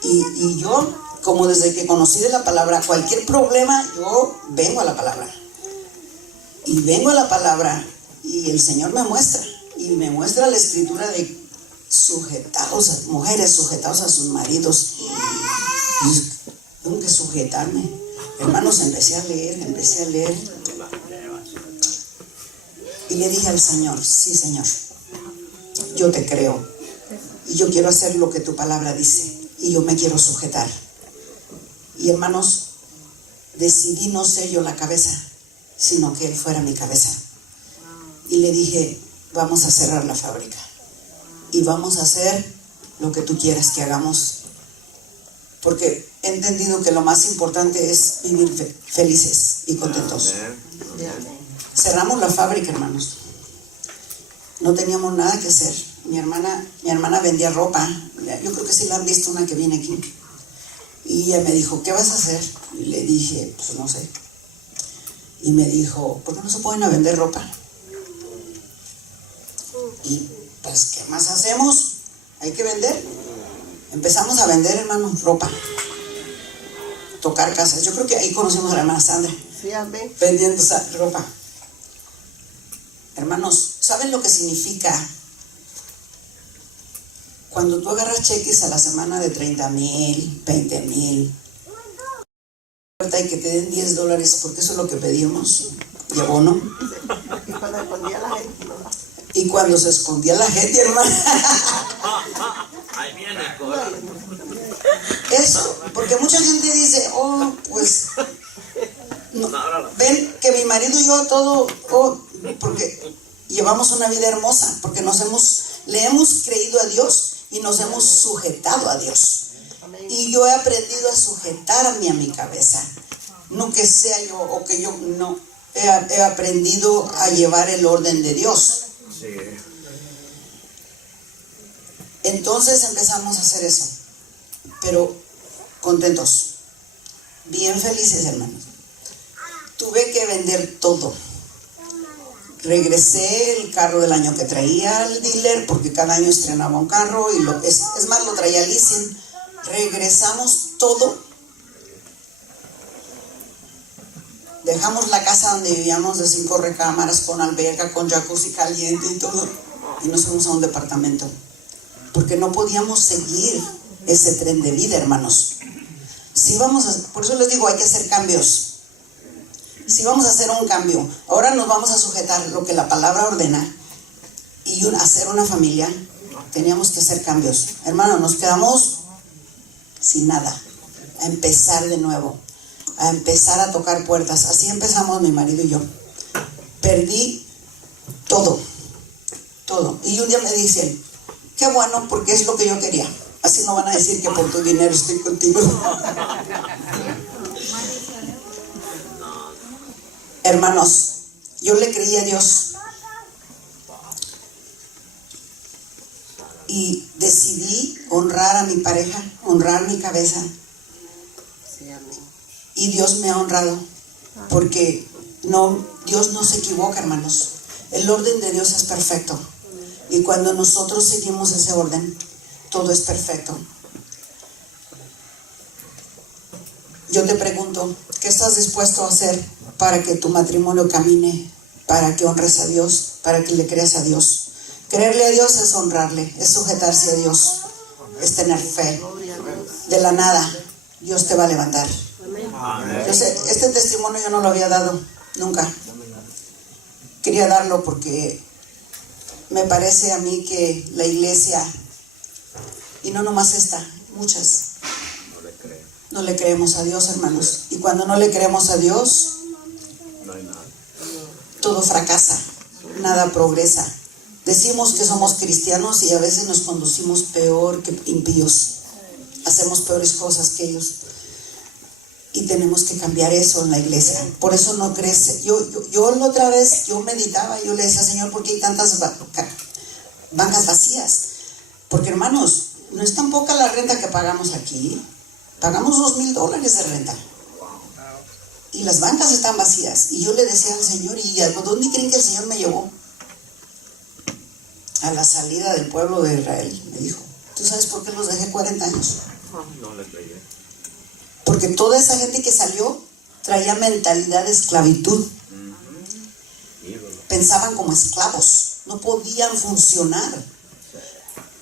Y yo, como desde que conocí de la palabra, cualquier problema, yo vengo a la palabra. Y vengo a la palabra y el Señor me muestra. Y me muestra la escritura de sujetados, mujeres sujetados a sus maridos. Y tengo que sujetarme. Hermanos, empecé a leer. Y le dije al Señor, sí, Señor, yo te creo. Y yo quiero hacer lo que tu palabra dice. Y yo me quiero sujetar. Y hermanos, decidí no ser yo la cabeza, sino que Él fuera mi cabeza. Y le dije, vamos a cerrar la fábrica. Y vamos a hacer lo que tú quieras que hagamos. Porque he entendido que lo más importante es vivir felices y contentos. Cerramos la fábrica, hermanos. No teníamos nada que hacer. Mi hermana vendía ropa. Yo creo que sí la han visto, una que viene aquí. Y ella me dijo, ¿qué vas a hacer? Y le dije, pues no sé. Y me dijo, ¿por qué no se pueden a vender ropa? Y pues, ¿qué más hacemos? Hay que vender. Empezamos a vender, hermanos, ropa. Tocar casas. Yo creo que ahí conocimos a la hermana Sandra. Sí, amén. Vendiendo ropa. Hermanos, ¿saben lo que significa cuando tú agarras cheques a la semana de 30,000, 20,000? Y que te den $10, porque eso es lo que pedimos de abono. Y cuando escondía la gente, ¿no? Y cuando se escondía la gente, hermano. Ahí viene el coro. Eso, porque mucha gente dice, oh, pues, no, ven que mi marido y yo todo, porque llevamos una vida hermosa, porque le hemos creído a Dios y nos hemos sujetado a Dios. Y yo he aprendido a sujetarme a mi cabeza, no que sea yo o que yo no, he aprendido a llevar el orden de Dios. Sí. Entonces empezamos a hacer eso, pero contentos, bien felices, hermanos. Tuve que vender todo. Regresé el carro del año que traía al dealer, porque cada año estrenaba un carro, y es más, lo traía leasing. Regresamos todo. Dejamos la casa donde vivíamos de 5 recámaras, con alberca, con jacuzzi caliente y todo, y nos fuimos a un departamento, porque no podíamos seguir ese tren de vida, hermanos. Por eso les digo, hay que hacer cambios. Si vamos a hacer un cambio, ahora nos vamos a sujetar lo que la palabra ordena y hacer una familia, teníamos que hacer cambios. Hermano, nos quedamos sin nada, a empezar de nuevo, a empezar a tocar puertas. Así empezamos mi marido y yo. Perdí todo. Y un día me dicen, qué bueno, porque es lo que yo quería. Así no van a decir que por tu dinero estoy contigo. Hermanos, yo le creí a Dios y decidí honrar a mi pareja, honrar mi cabeza. Y Dios me ha honrado, porque Dios no se equivoca, hermanos. El orden de Dios es perfecto, y cuando nosotros seguimos ese orden, todo es perfecto. Yo te pregunto, ¿qué estás dispuesto a hacer para que tu matrimonio camine, para que honres a Dios, para que le creas a Dios? Creerle a Dios es honrarle, es sujetarse a Dios, es tener fe. De la nada, Dios te va a levantar. Yo sé, este testimonio yo no lo había dado nunca. Quería darlo porque me parece a mí que la iglesia, y no nomás esta, muchas, no le creemos a Dios, hermanos. Y cuando no le creemos a Dios, todo fracasa, nada progresa. Decimos que somos cristianos y a veces nos conducimos peor que impíos. Hacemos peores cosas que ellos. Y tenemos que cambiar eso en la iglesia. Por eso no crece. Yo la otra vez, yo meditaba, yo le decía, Señor, ¿por qué hay tantas bancas vacías? Porque, hermanos, no es tan poca la renta que pagamos aquí. Pagamos $2,000 de renta. Y las bancas están vacías. Y yo le decía al Señor, ¿y a dónde creen que el Señor me llevó? A la salida del pueblo de Israel. Me dijo, ¿tú sabes por qué los dejé 40 años? No le creí. Porque toda esa gente que salió traía mentalidad de esclavitud. pensaban como esclavos, no podían funcionar.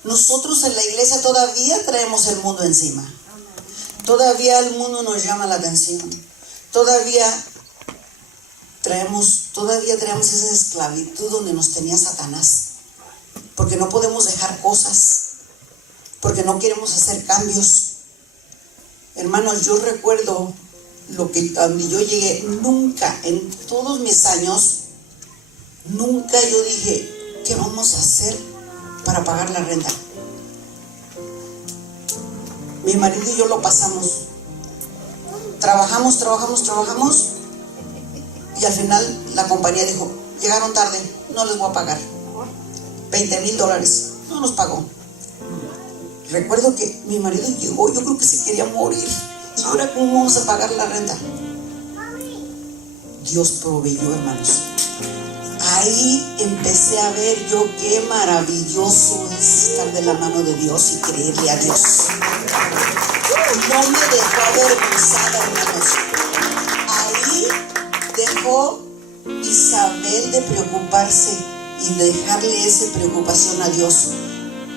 Nosotros en la iglesia todavía traemos el mundo encima. Todavía el mundo nos llama la atención. Todavía traemos esa esclavitud donde nos tenía Satanás. Porque no podemos dejar cosas. Porque no queremos hacer cambios. Hermanos, yo recuerdo donde yo llegué. Nunca, en todos mis años, nunca yo dije, ¿qué vamos a hacer para pagar la renta? Mi marido y yo lo pasamos. Trabajamos. Y al final la compañía dijo, llegaron tarde, no les voy a pagar. $20,000, no nos pagó. Recuerdo que mi marido llegó, yo creo que se quería morir. ¿Y ahora cómo vamos a pagar la renta? Dios proveyó, hermanos. Ahí empecé a ver yo qué maravilloso es estar de la mano de Dios y creerle a Dios. No me dejó avergonzada, hermanos. Ahí dejó Isabel de preocuparse y dejarle esa preocupación a Dios.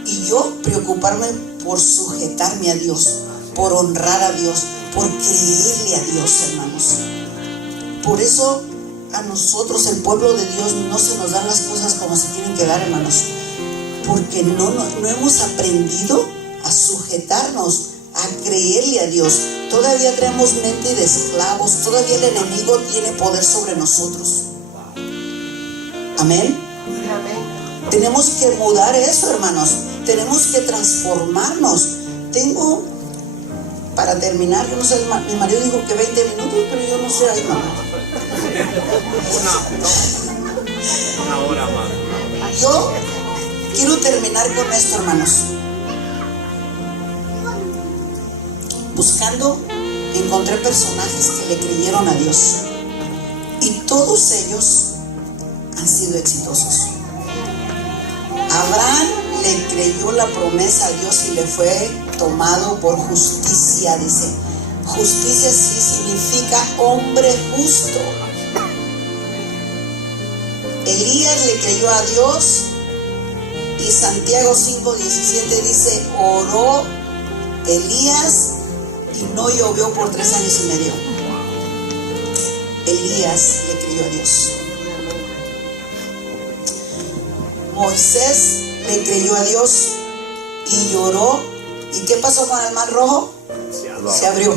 Y yo preocuparme por sujetarme a Dios, por honrar a Dios, por creerle a Dios, hermanos. Por eso a nosotros, el pueblo de Dios, no se nos dan las cosas como se tienen que dar, hermanos. Porque no hemos aprendido a sujetarnos, a creerle a Dios. Todavía traemos mente de esclavos. Todavía el enemigo tiene poder sobre nosotros. Amén. Amén. Tenemos que mudar eso, hermanos. Tenemos que transformarnos. Para terminar, yo no sé, mi marido dijo que 20 minutos, pero yo no sé, ahí mamá. Una hora más. Yo quiero terminar con esto, hermanos. Buscando, encontré personajes que le creyeron a Dios. Y todos ellos han sido exitosos. Abraham le creyó la promesa a Dios y le fue tomado por justicia, dice. Justicia sí significa hombre justo. Elías le creyó a Dios y Santiago 5:17 dice, oró Elías y no llovió por 3 años y medio. Elías le creyó a Dios. Moisés le creyó a Dios y lloró. ¿Y qué pasó con el mar rojo? Se abrió.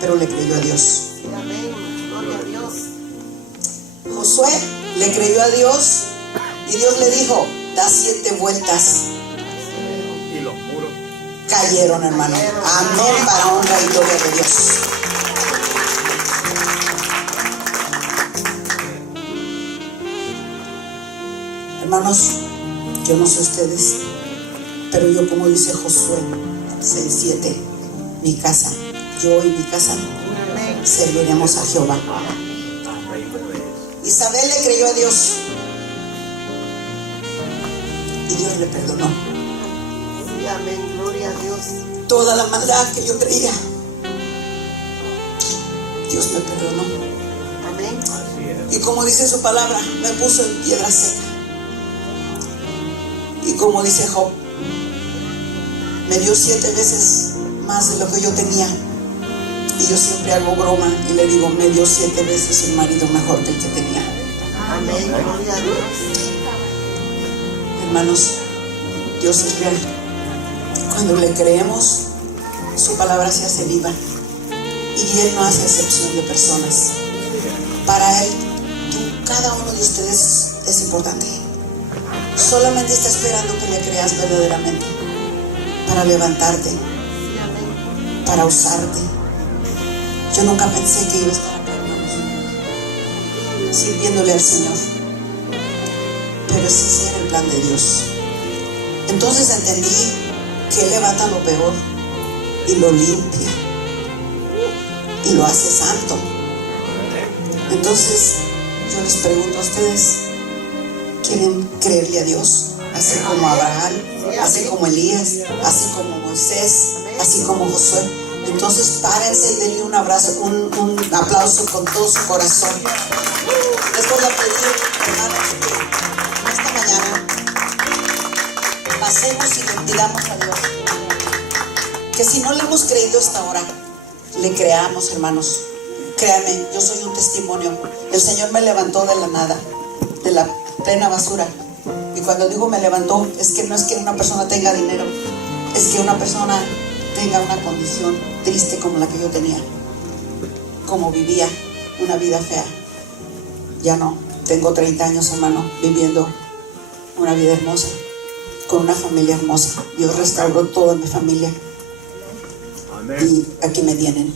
Pero le creyó a Dios. Amén. Gloria a Dios. Josué le creyó a Dios y Dios le dijo, da 7 vueltas. Y los muros. Cayeron, hermano. Amén, para honra y gloria de Dios. Hermanos, yo no sé ustedes, pero yo, como dice Josué 6:7, mi casa, yo y mi casa serviremos a Jehová. Isabel le creyó a Dios y Dios le perdonó. Sí, amén. Gloria a Dios. Toda la maldad que yo creía, Dios me perdonó. Amén. Y como dice su palabra, me puso en piedra seca. Y como dice Job, me dio 7 veces más de lo que yo tenía. Y yo siempre hago broma y le digo, me dio 7 veces un marido mejor que el que tenía. Amén. Gloria a Dios. Hermanos, Dios es real. Cuando le creemos, su palabra se hace viva. Y Él no hace excepción de personas. Para Él, cada uno de ustedes es importante. Solamente está esperando que le creas verdaderamente, para levantarte, para usarte. Yo nunca pensé que iba a estar acá, hermanos, sirviéndole al Señor, pero ese era el plan de Dios. Entonces entendí que Él levanta lo peor y lo limpia y lo hace santo. Entonces yo les pregunto a ustedes, ¿quieren creerle a Dios? Así como Abraham, así como Elías, así como Moisés, así como Josué. Entonces párense y denle un abrazo, un aplauso con todo su corazón. Les voy a pedir, hermanos, que esta mañana pasemos y le pidamos a Dios que si no le hemos creído esta hora, le creamos, hermanos. Créanme, yo soy un testimonio. El Señor me levantó de la nada, de la plena basura. Y cuando digo me levantó, es que no es que una persona tenga dinero, es que una persona tenga una condición triste como la que yo tenía, como vivía una vida fea. Ya no, tengo 30 años, hermano, viviendo una vida hermosa, con una familia hermosa. Dios restauró toda mi familia. Amén. Y aquí me tienen.